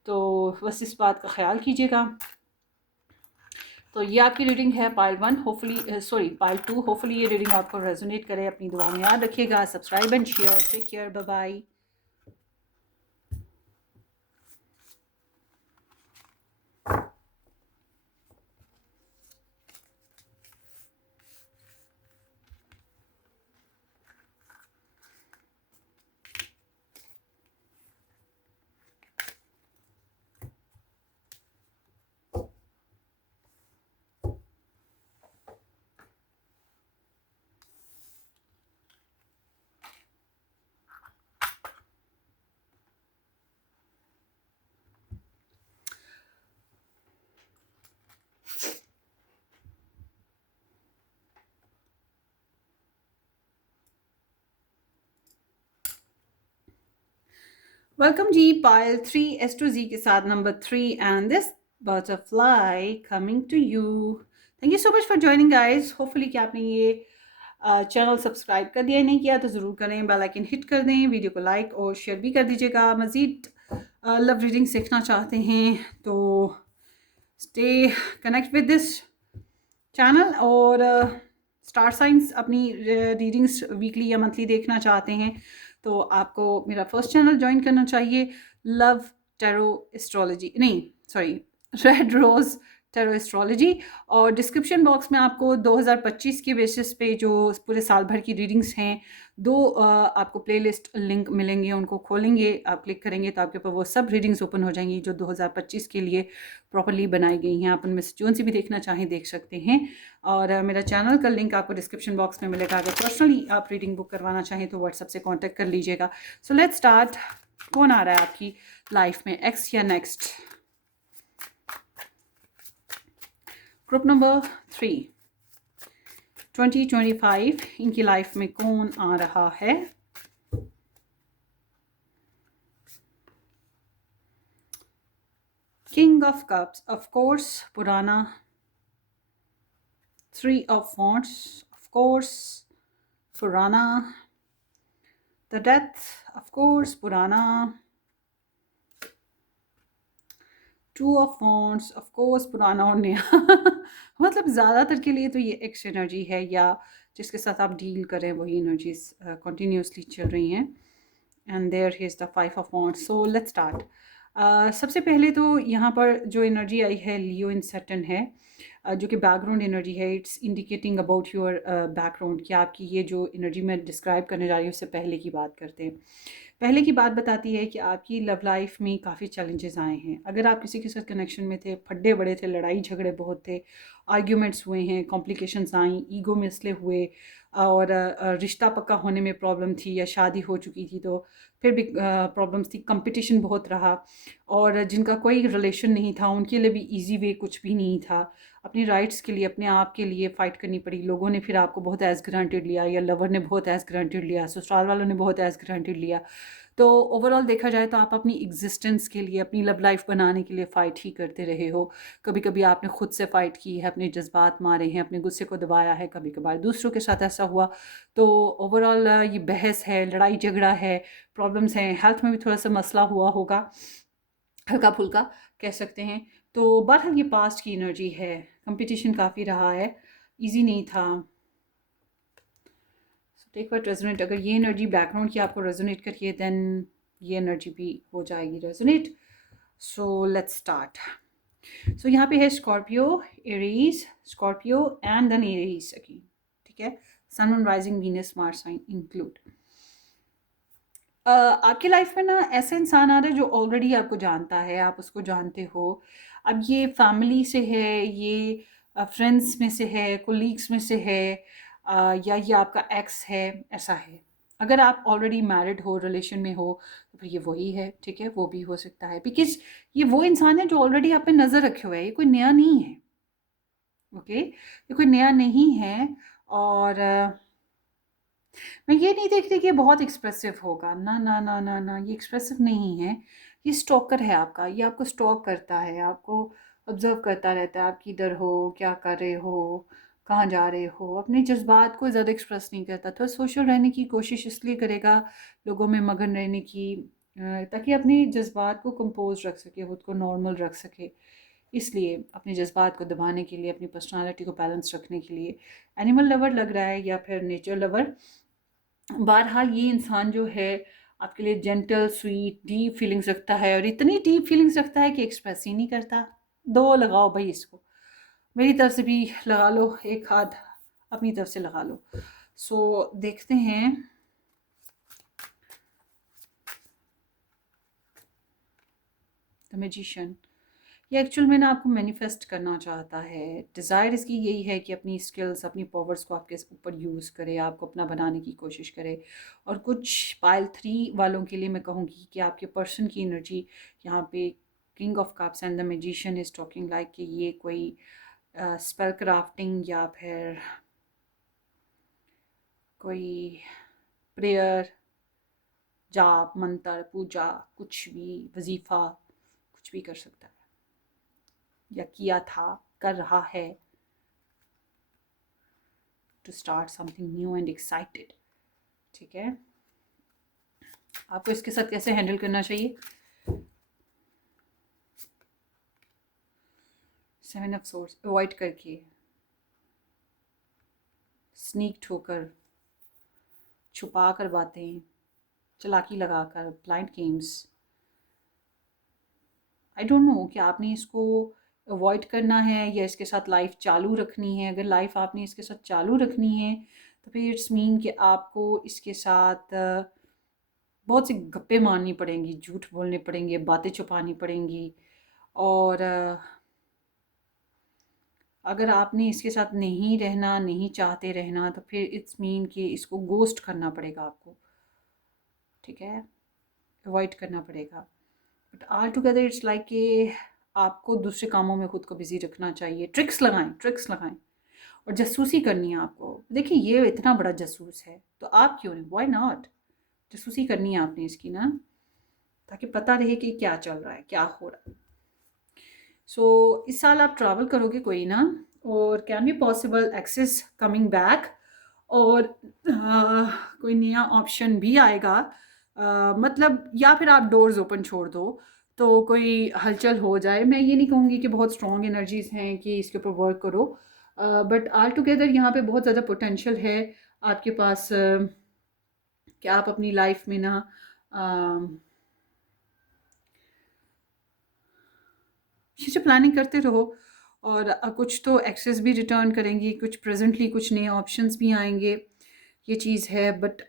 तो बस इस बात का ख्याल कीजिएगा। तो ये आपकी रीडिंग है pile 1, hopefully sorry pile 2। Hopefully ये रीडिंग आपको रेजोनेट करे। अपनी दुआ में याद रखिएगा। Subscribe and share. Take care, bye bye. Welcome जी, पाइल 3 एस टू जी के साथ number 3 and this butterfly coming to you. Thank you so much for joining guys. Hopefully कि आपने ये चैनल सब्सक्राइब कर दिया, नहीं किया तो ज़रूर करें। बेल आइकन हिट कर दें, वीडियो को लाइक और शेयर भी कर दीजिएगा। मज़ीद लव रीडिंग सीखना चाहते हैं तो stay connect with this channel. और स्टार साइंस अपनी रीडिंग्स वीकली या मंथली देखना चाहते हैं तो आपको मेरा फर्स्ट चैनल ज्वाइन करना चाहिए, लव टैरो एस्ट्रोलॉजी, नहीं sorry, red rose tarot astrology. और डिस्क्रिप्शन बॉक्स में आपको 2025 के बेसिस पे जो पूरे साल भर की रीडिंग्स हैं, दो आपको प्लेलिस्ट लिंक मिलेंगे। उनको खोलेंगे, आप क्लिक करेंगे तो आपके ऊपर वो सब रीडिंग्स ओपन हो जाएंगी जो 2025 के लिए प्रॉपरली बनाई गई हैं। आप उनमें से जोन सी भी देखना चाहें देख सकते हैं। और मेरा चैनल का लिंक आपको डिस्क्रिप्शन बॉक्स में मिलेगा। अगर पर्सनली आप रीडिंग बुक करवाना चाहें तो व्हाट्सएप से कांटेक्ट कर लीजिएगा। सो लेट्स स्टार्ट। कौन आ रहा है आपकी लाइफ में, एक्स या नेक्स्ट? ग्रुप नंबर 3, 2025 इनकी लाइफ में कौन आ रहा है? King of cups, of course पुराना। 3 ऑफ वॉन्ड्स, ऑफ कोर्स पुराना। द डेथ, ऑफ कोर्स पुराना। 2 ऑफ वॉन्ड्स, ऑफ कोर्स पुराना और नया। मतलब ज़्यादातर के लिए तो ये एक्स एनर्जी है या जिसके साथ आप डील करें वही एनर्जीज कंटिन्यूसली चल रही हैं। And there is the 5 of wands. So let's start. सबसे पहले तो यहाँ पर जो एनर्जी आई है लियो इन सैटर्न है, जो कि बैकग्राउंड एनर्जी है। It's indicating about your background, कि आपकी ये जो एनर्जी मैं डिस्क्राइब करने जा रही हूँ उससे पहले की बात करते हैं। पहले की बात बताती है कि आपकी लव लाइफ में काफ़ी चैलेंजेस आए हैं। अगर आप किसी के साथ कनेक्शन में थे, फड्डे बड़े थे, लड़ाई झगड़े बहुत थे, आर्ग्यूमेंट्स हुए हैं, कॉम्प्लिकेशंस आई, ईगो मिसले हुए, और रिश्ता पक्का होने में प्रॉब्लम थी या शादी हो चुकी थी तो फिर भी प्रॉब्लम्स थी, कंपटीशन बहुत रहा। और जिनका कोई रिलेशन नहीं था उनके लिए भी इजी वे कुछ भी नहीं था। अपनी राइट्स के लिए, अपने आप के लिए फ़ाइट करनी पड़ी। लोगों ने फिर आपको बहुत एज़ ग्रांटेड लिया, या लवर ने बहुत एज़ ग्रांटेड लिया, ससुराल वालों ने बहुत एज़ ग्रांटेड लिया। तो ओवरऑल देखा जाए तो आप अपनी एग्जिस्टेंस के लिए, अपनी लव लाइफ बनाने के लिए फ़ाइट ही करते रहे हो। कभी कभी आपने खुद से फ़ाइट की है, अपने जज्बात मारे हैं, अपने गुस्से को दबाया है, कभी कभार दूसरों के साथ ऐसा हुआ। तो ओवरऑल ये बहस है, लड़ाई झगड़ा है, प्रॉब्लम्स हैं, हेल्थ में भी थोड़ा सा मसला हुआ होगा, हल्का फुल्का कह सकते हैं। तो बहरहाल ये पास्ट की एनर्जी है। कंपटीशन काफ़ी रहा है, इजी नहीं था। Take what resonate. अगर ये एनर्जी बैकग्राउंड की आपको रेजोनेट करिए देन ये एनर्जी भी हो जाएगी resonate. So let's start. So यहाँ पे है Scorpio, Aries, Scorpio and then Aries again, ठीक है। Sun, moon, rising, Venus, Mars sign include. आपकी लाइफ में ना ऐसे इंसान आ रहे हैं जो ऑलरेडी आपको जानता है, आप उसको जानते हो। अब ये फैमिली से है, ये फ्रेंड्स में से है, कोलीग्स में से है, या ये आपका एक्स है, ऐसा है। अगर आप ऑलरेडी मैरिड हो, रिलेशन में हो, तो फिर ये वही है, ठीक है। वो भी हो सकता है बिकॉज ये वो इंसान है जो ऑलरेडी आप पे नज़र रखे हुए है। ये कोई नया नहीं है, ओके, ये कोई नया नहीं है। और मैं ये नहीं देख रही कि ये बहुत एक्सप्रेसिव होगा, ना ना ना ना ना, ये एक्सप्रेसिव नहीं है। ये स्टॉकर है आपका, ये आपको स्टॉक करता है, आपको ऑब्जर्व करता रहता है, आप किधर हो, क्या कर रहे हो, कहाँ जा रहे हो। अपने जज्बात को ज़्यादा एक्सप्रेस नहीं करता। थोड़ा सोशल रहने की कोशिश इसलिए करेगा, लोगों में मगन रहने की, ताकि अपने जज्बात को कंपोज रख सके, खुद को नॉर्मल रख सके। इसलिए अपने जज्बात को दबाने के लिए, अपनी पर्सनालिटी को बैलेंस रखने के लिए एनिमल लवर लग रहा है या फिर नेचर लवर। बहरहाल ये इंसान जो है आपके लिए जेंटल, स्वीट, डीप फीलिंग्स रखता है, और इतनी डीप फीलिंग्स रखता है कि एक्सप्रेस ही नहीं करता। दो लगाओ भाई इसको, मेरी तरफ से भी लगा लो, एक हाथ अपनी तरफ से लगा लो। सो देखते हैं। द मैजिशियन, ये एक्चुअल में ना आपको मैनिफेस्ट करना चाहता है। डिज़ायर इसकी यही है कि अपनी स्किल्स, अपनी पावर्स को आपके ऊपर यूज़ करे, आपको अपना बनाने की कोशिश करे। और कुछ पाइल 3 वालों के लिए मैं कहूँगी कि आपके पर्सन की एनर्जी यहाँ पे king of cups and the magician is talking like कि ये कोई स्पेल क्राफ्टिंग या फिर कोई प्रेयर, जाप, मंत्र, पूजा, कुछ भी, वजीफ़ा, कुछ भी कर सकता है या किया था, कर रहा है, to start something new and excited. ठीक है, आपको इसके साथ कैसे हैंडल करना चाहिए? 7 ऑफ सोर्ड्स अवॉइड करके, स्नीक होकर, छुपा कर बातें, चालाकी लगाकर, blind games. I don't know कि आपने इसको अवॉइड करना है या इसके साथ लाइफ चालू रखनी है। अगर लाइफ आपने इसके साथ चालू रखनी है तो फिर इट्स मीन कि आपको इसके साथ बहुत सी गप्पे मारनी पड़ेंगी, झूठ बोलने पड़ेंगे, बातें छुपानी पड़ेंगी। और अगर आपने इसके साथ नहीं रहना, नहीं चाहते रहना, तो फिर इट्स मीन कि इसको गोस्ट करना पड़ेगा आपको। ठीक है, अवॉइड करना पड़ेगा। But all together it's like कि आपको दूसरे कामों में खुद को बिजी रखना चाहिए। ट्रिक्स लगाएं, ट्रिक्स लगाएं, और जासूसी करनी है आपको। देखिए ये इतना बड़ा जासूस है तो आप क्यों नहीं, व्हाई नॉट? जासूसी करनी है आपने इसकी ना, ताकि पता रहे कि क्या चल रहा है, क्या हो रहा है। सो इस साल आप ट्रैवल करोगे कोई ना, और can be possible exes coming back, और कोई नया ऑप्शन भी आएगा। मतलब या फिर आप डोर्स ओपन छोड़ दो तो कोई हलचल हो जाए। मैं ये नहीं कहूँगी कि बहुत स्ट्रॉन्ग एनर्जीज़ हैं कि इसके ऊपर वर्क करो, बट ऑल टुगेदर यहाँ पे बहुत ज़्यादा पोटेंशियल है आपके पास, कि आप अपनी लाइफ में ना ये जो प्लानिंग करते रहो, और कुछ तो एक्सेस भी रिटर्न करेंगी, कुछ प्रेजेंटली कुछ नए ऑप्शंस भी आएंगे, ये चीज़ है। बट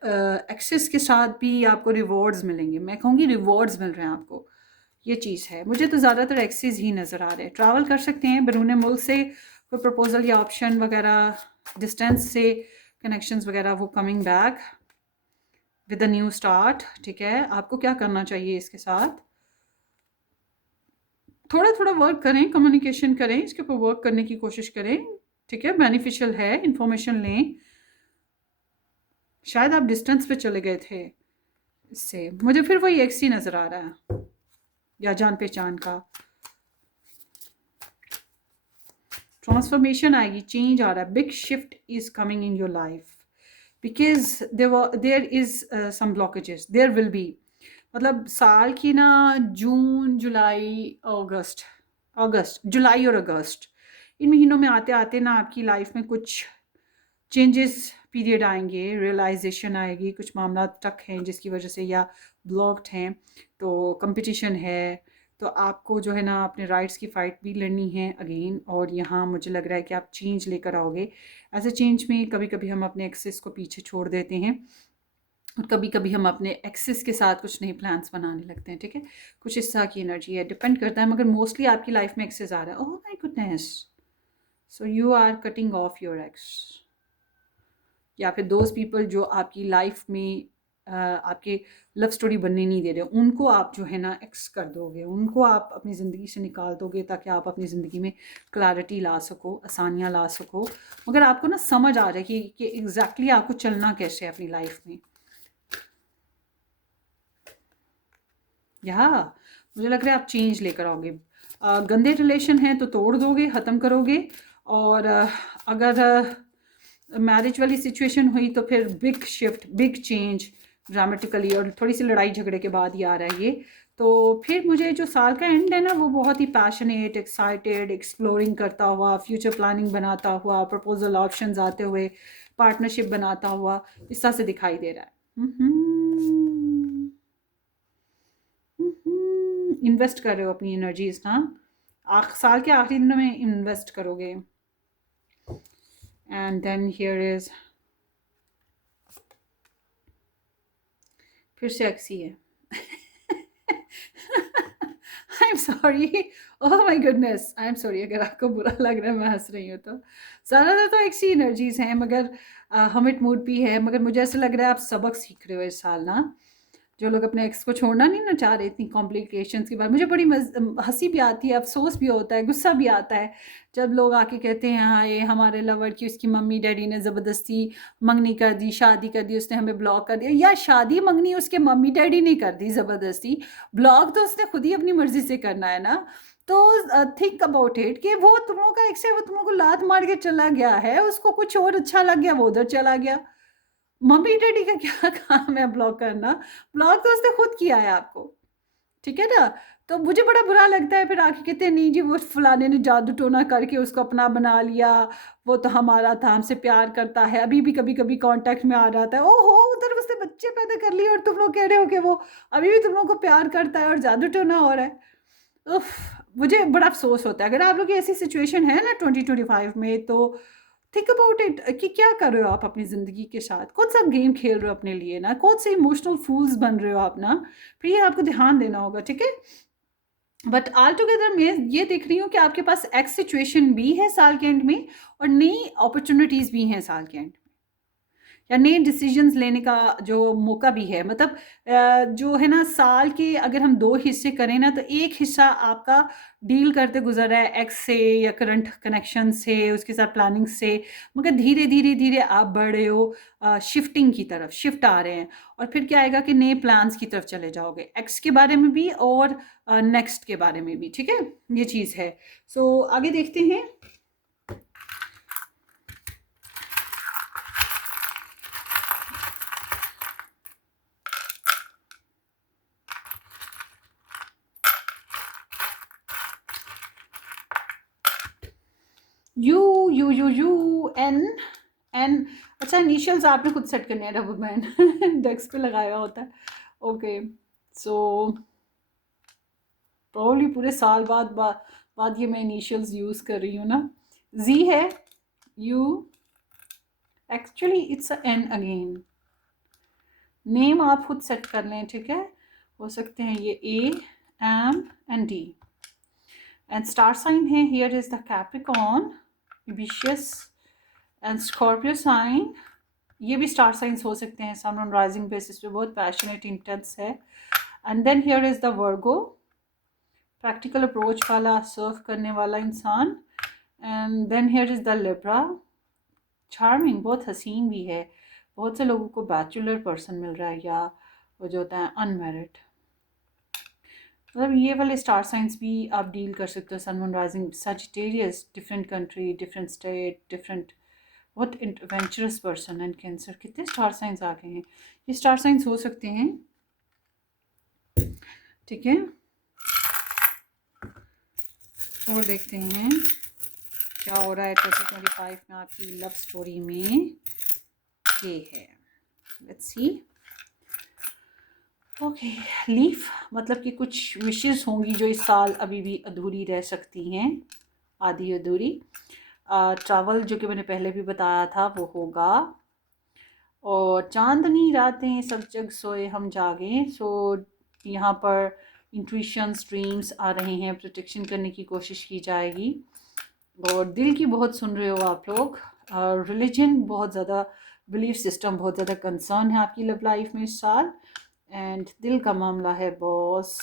एक्सेस के साथ भी आपको रिवॉर्ड्स मिलेंगे। मैं कहूँगी रिवॉर्ड्स मिल रहे हैं आपको, ये चीज़ है। मुझे तो ज़्यादातर एक्सेस ही नज़र आ रहे हैं। ट्रैवल कर सकते हैं बैरून मुल्क से, कोई प्रपोजल या ऑप्शन वगैरह, डिस्टेंस से कनेक्शंस वगैरह, वो coming back with a new start. ठीक है, आपको क्या करना चाहिए इसके साथ? थोड़ा थोड़ा वर्क करें, कम्युनिकेशन करें, इसके ऊपर वर्क करने की कोशिश करें। ठीक है, बेनिफिशियल है, इंफॉर्मेशन लें। शायद आप डिस्टेंस पे चले गए थे इससे, मुझे फिर वही एक्स ही नज़र आ रहा है, या जान पहचान का। ट्रांसफॉर्मेशन आएगी, चेंज आ रहा है, big shift is coming in your life, because there is some blockages, there will be. मतलब साल की ना जून, जुलाई, अगस्त, जुलाई और अगस्त, इन महीनों में आते आते ना आपकी लाइफ में कुछ चेंजेस पीरियड आएंगे, रियलाइजेशन आएगी, कुछ मामला तक हैं जिसकी वजह से या ब्लॉक्ड हैं, तो कंपटीशन है, तो आपको जो है ना अपने राइट्स की फ़ाइट भी लड़नी है अगेन। और यहाँ मुझे लग रहा है कि आप चेंज लेकर आओगे। ऐसे चेंज में कभी कभी हम अपने एक्सेस को पीछे छोड़ देते हैं, और कभी कभी हम अपने एक्सेस के साथ कुछ नए प्लान्स बनाने लगते हैं। ठीक है, कुछ इस तरह की एनर्जी है, डिपेंड करता है, मगर मोस्टली आपकी लाइफ में एक्सेस आ रहा है। Oh my goodness, so you are cutting off your ex, या फिर दोज पीपल जो आपकी लाइफ में आपके लव स्टोरी बनने नहीं दे रहे, उनको आप जो है ना एक्स कर दोगे, उनको आप अपनी ज़िंदगी से निकाल दोगे, ताकि आप अपनी ज़िंदगी में क्लैरिटी ला सको, आसानियाँ ला सको। मगर आपको ना समझ आ रहा है कि एग्जैक्टली आपको चलना कैसे है अपनी लाइफ में। या मुझे लग रहा है आप चेंज लेकर आओगे। गंदे रिलेशन हैं तो तोड़ दोगे, ख़त्म करोगे। और अगर मैरिज वाली सिचुएशन हुई तो फिर big shift, big change, dramatically, और थोड़ी सी लड़ाई झगड़े के बाद ही आ रहा है ये। तो फिर मुझे जो साल का एंड है ना, वो बहुत ही पैशनेट, एक्साइटेड, एक्सप्लोरिंग करता हुआ, फ्यूचर प्लानिंग बनाता हुआ, प्रपोजल ऑप्शंस आते हुए, पार्टनरशिप बनाता हुआ इस तरह से दिखाई दे रहा है। इन्वेस्ट कर रहे हो अपनी एनर्जीज ना, साल के आखिरी दिनों में इन्वेस्ट करोगे। एंड देन हियर इज, फिर से एक्सी है। I am sorry, oh my goodness, I am sorry अगर आपको बुरा लग रहा है मैं हंस रही हूँ तो। ज़्यादातर तो एक्सी एनर्जीज हैं, मगर हम इट मूड भी है, मगर मुझे ऐसा लग रहा है आप सबक सीख रहे हो इस साल ना। जो लोग अपने एक्स को छोड़ना नहीं ना चाह रहे इतनी कॉम्प्लिकेशंस के बाद, मुझे बड़ी हंसी भी आती है, अफसोस भी होता है, गुस्सा भी आता है जब लोग आके कहते हैं हाँ ये हमारे लवर की उसकी मम्मी डैडी ने ज़बरदस्ती मंगनी कर दी, शादी कर दी, उसने हमें ब्लॉक कर दिया। या शादी मंगनी उसके मम्मी डैडी ने कर दी ज़बरदस्ती, ब्लॉक तो उसने खुद ही अपनी मर्जी से करना है ना। तो थिंक अबाउट इट कि वो तुम लोगों का एक्स है, वो तुम लोगों को लात मार के चला गया है, उसको कुछ और अच्छा लग गया, वो उधर चला गया। मम्मी डैडी का क्या काम है ब्लॉक करना? ब्लॉक तो उसने खुद किया है आपको, ठीक है ना। तो मुझे बड़ा बुरा लगता है फिर आके कहते हैं नहीं जी वो फलाने ने जादू टोना करके उसको अपना बना लिया, वो तो हमारा था, हमसे प्यार करता है, अभी भी कभी कभी कांटेक्ट में आ जाता है। ओहो, उधर उसने बच्चे पैदा कर लिए और तुम लोग कह रहे हो कि वो अभी भी तुम लोग को प्यार करता है और जादू टोना हो रहा है। उफ, मुझे बड़ा अफसोस होता है। अगर आप लोग की ऐसी सिचुएशन है ना 2025 में, तो थिंक अबाउट इट कि क्या कर रहे हो आप अपनी ज़िंदगी के साथ, कौन सा गेम खेल रहे हो अपने लिए ना, कौन से इमोशनल फूल्स बन रहे हो आप ना। फिर ये आपको ध्यान देना होगा, ठीक है। बट ऑल टुगेदर मैं ये देख रही हूँ कि आपके पास एक्स सिचुएशन भी है साल के एंड में, और नई अपॉर्चुनिटीज़ भी हैं साल के एंड, या नए डिसीजंस लेने का जो मौका भी है। मतलब जो है ना साल के अगर हम दो हिस्से करें ना, तो एक हिस्सा आपका डील करते गुजर रहा है एक्स से या करंट कनेक्शन से, उसके साथ प्लानिंग से, मगर धीरे धीरे धीरे आप बढ़ रहे हो, शिफ्टिंग की तरफ शिफ्ट आ रहे हैं। और फिर क्या आएगा कि नए प्लान्स की तरफ चले जाओगे, एक्स के बारे में भी और नेक्स्ट के बारे में भी, ठीक है। ये चीज़ है। सो आगे देखते हैं। U N N. अच्छा, इनिशियल्स आपने खुद सेट करने हैं, रबर बैंड डेस्क पे लगाया होता है। ओके, सो प्रॉब्ली पूरे साल बाद ये मैं इनिशियल्स यूज़ कर रही हूँ ना। जी है, U, actually it's a N again. Name आप खुद सेट कर लें, ठीक है। हो सकते हैं ये A, M and D. And star sign है, here is the Capricorn, vicious and Scorpio sign. ये भी स्टार साइंस हो सकते हैं, सन ऑन राइजिंग बेसिस पे, बहुत पैशनेट इंटेंस है। And then here is the Virgo, practical approach वाला, सर्व करने वाला इंसान। And then here is the Libra, charming, बहुत हसीन भी है। बहुत से लोगों को बैचलर पर्सन मिल रहा है, या वो जो होता है अनमैरिड। मतलब ये वाले स्टार साइंस भी आप डील कर सकते हो, sun moon rising Sagittarius, different country, different state, different, बहुत एडवेंचरस पर्सन एंड कैंसर। कितने स्टार साइंस आ गए हैं, ये स्टार साइंस हो सकते हैं, ठीक है। और देखते हैं क्या हो रहा है 2025 में आपकी लव स्टोरी में। ये है, लेट्स सी। ओके, लीफ, मतलब कि कुछ विशेज़ होंगी जो इस साल अभी भी अधूरी रह सकती हैं, आधी अधूरी। ट्रैवल, जो कि मैंने पहले भी बताया था, वो होगा। और चांदनी रातें सब जग सोए हम जागें, सो यहाँ पर इंट्यूशंस, ड्रीम्स आ रहे हैं, प्रोटेक्शन करने की कोशिश की जाएगी। और दिल की बहुत सुन रहे हो आप लोग। रिलीजन बहुत ज़्यादा, बिलीफ सिस्टम बहुत ज़्यादा कंसर्न है आपकी लव लाइफ में इस साल। एंड दिल का मामला है बॉस।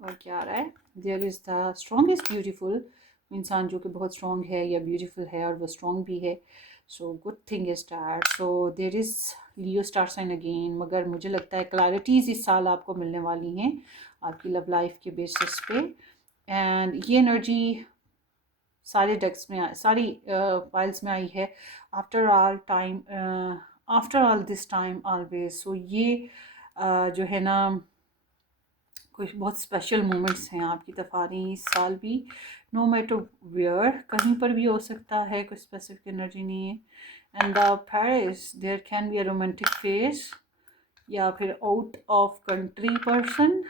और क्या आ रहा है, there is the strongest beautiful, इंसान जो कि बहुत स्ट्रॉन्ग है या ब्यूटीफुल है, और वो स्ट्रॉन्ग भी है। So good thing is that. So there is Leo star sign again, मगर मुझे लगता है क्लैरिटीज़ इस साल आपको मिलने वाली हैं आपकी लव लाइफ के बेसिस पे। एंड ये एनर्जी सारे डेक्स में सारी फाइल्स में आई है। After all time after all this time always. So ये जो है ना कुछ बहुत स्पेशल मोमेंट्स हैं आपकी तरफ आ रही हैं इस साल भी। नो मैटर वेयर, कहीं पर भी हो सकता है, कोई स्पेसिफिक एनर्जी नहीं है। And the Paris there can be a romantic phase, या फिर out of country person,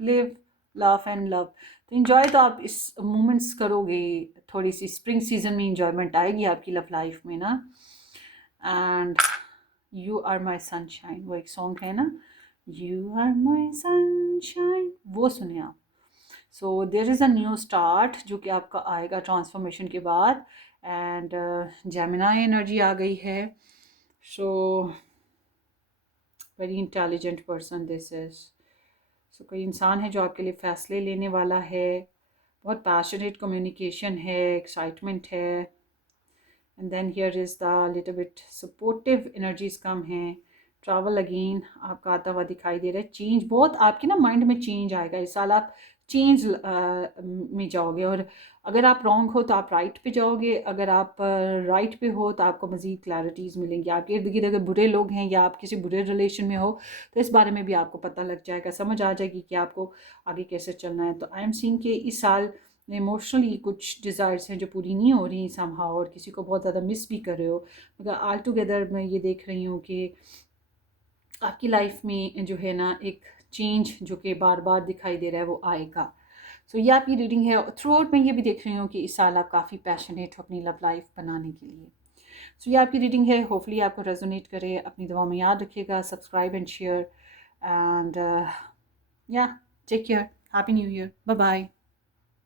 live laugh and love. तो इन्जॉय तो आप इस मोमेंट्स करोगे, थोड़ी सी स्प्रिंग सीजन में इन्जॉयमेंट आएगी आपकी लव लाइफ में ना। And you are my sunshine, वो एक सॉन्ग है ना, यू आर माई सनशाइन, वो सुने आप। So there is a new start जो कि आपका आएगा ट्रांसफॉर्मेशन के बाद। एंड जेमिनाई एनर्जी आ गई है। So very intelligent person this is. So कोई इंसान है जो आपके लिए फ़ैसले लेने वाला है, बहुत पैशनेट कम्युनिकेशन है, एक्साइटमेंट है। And then here is the little bit supportive energies कम हैं। ट्रैवल अगेन आपका आता हुआ दिखाई दे रहा है। चेंज बहुत आपके ना माइंड में चेंज आएगा इस साल, आप चेंज में जाओगे। और अगर आप रॉन्ग हो तो आप राइट पे जाओगे, अगर आप राइट पे हो तो आपको मज़ीद क्लैरिटीज़ मिलेंगी। आपके इर्द गिर्द अगर बुरे लोग हैं या आप किसी बुरे रिलेशन में हो तो इस बारे में भी आपको पता लग जाएगा, समझ आ जाएगी कि आपको आगे कैसे चलना है। तो आई एम सीइंग कि इस साल इमोशनली कुछ डिज़ायर्स हैं जो पूरी नहीं हो रही समहाउ, और किसी को बहुत ज़्यादा मिस भी कर रहे हो। मगर ऑल टुगेदर मैं ये देख रही हूँ कि आपकी लाइफ में जो है ना एक चेंज जो कि बार बार दिखाई दे रहा है वो आएगा। सो ये आपकी रीडिंग है। थ्रू आउट मैं ये भी देख रही हूँ कि इस साल आप काफ़ी पैशनेट हो अपनी लव लाइफ बनाने के लिए। सो ये आपकी रीडिंग है, होपफुली आपको रेजोनेट करे। अपनी दुआ में याद रखिएगा, subscribe and share and yeah take care, happy new year, bye bye.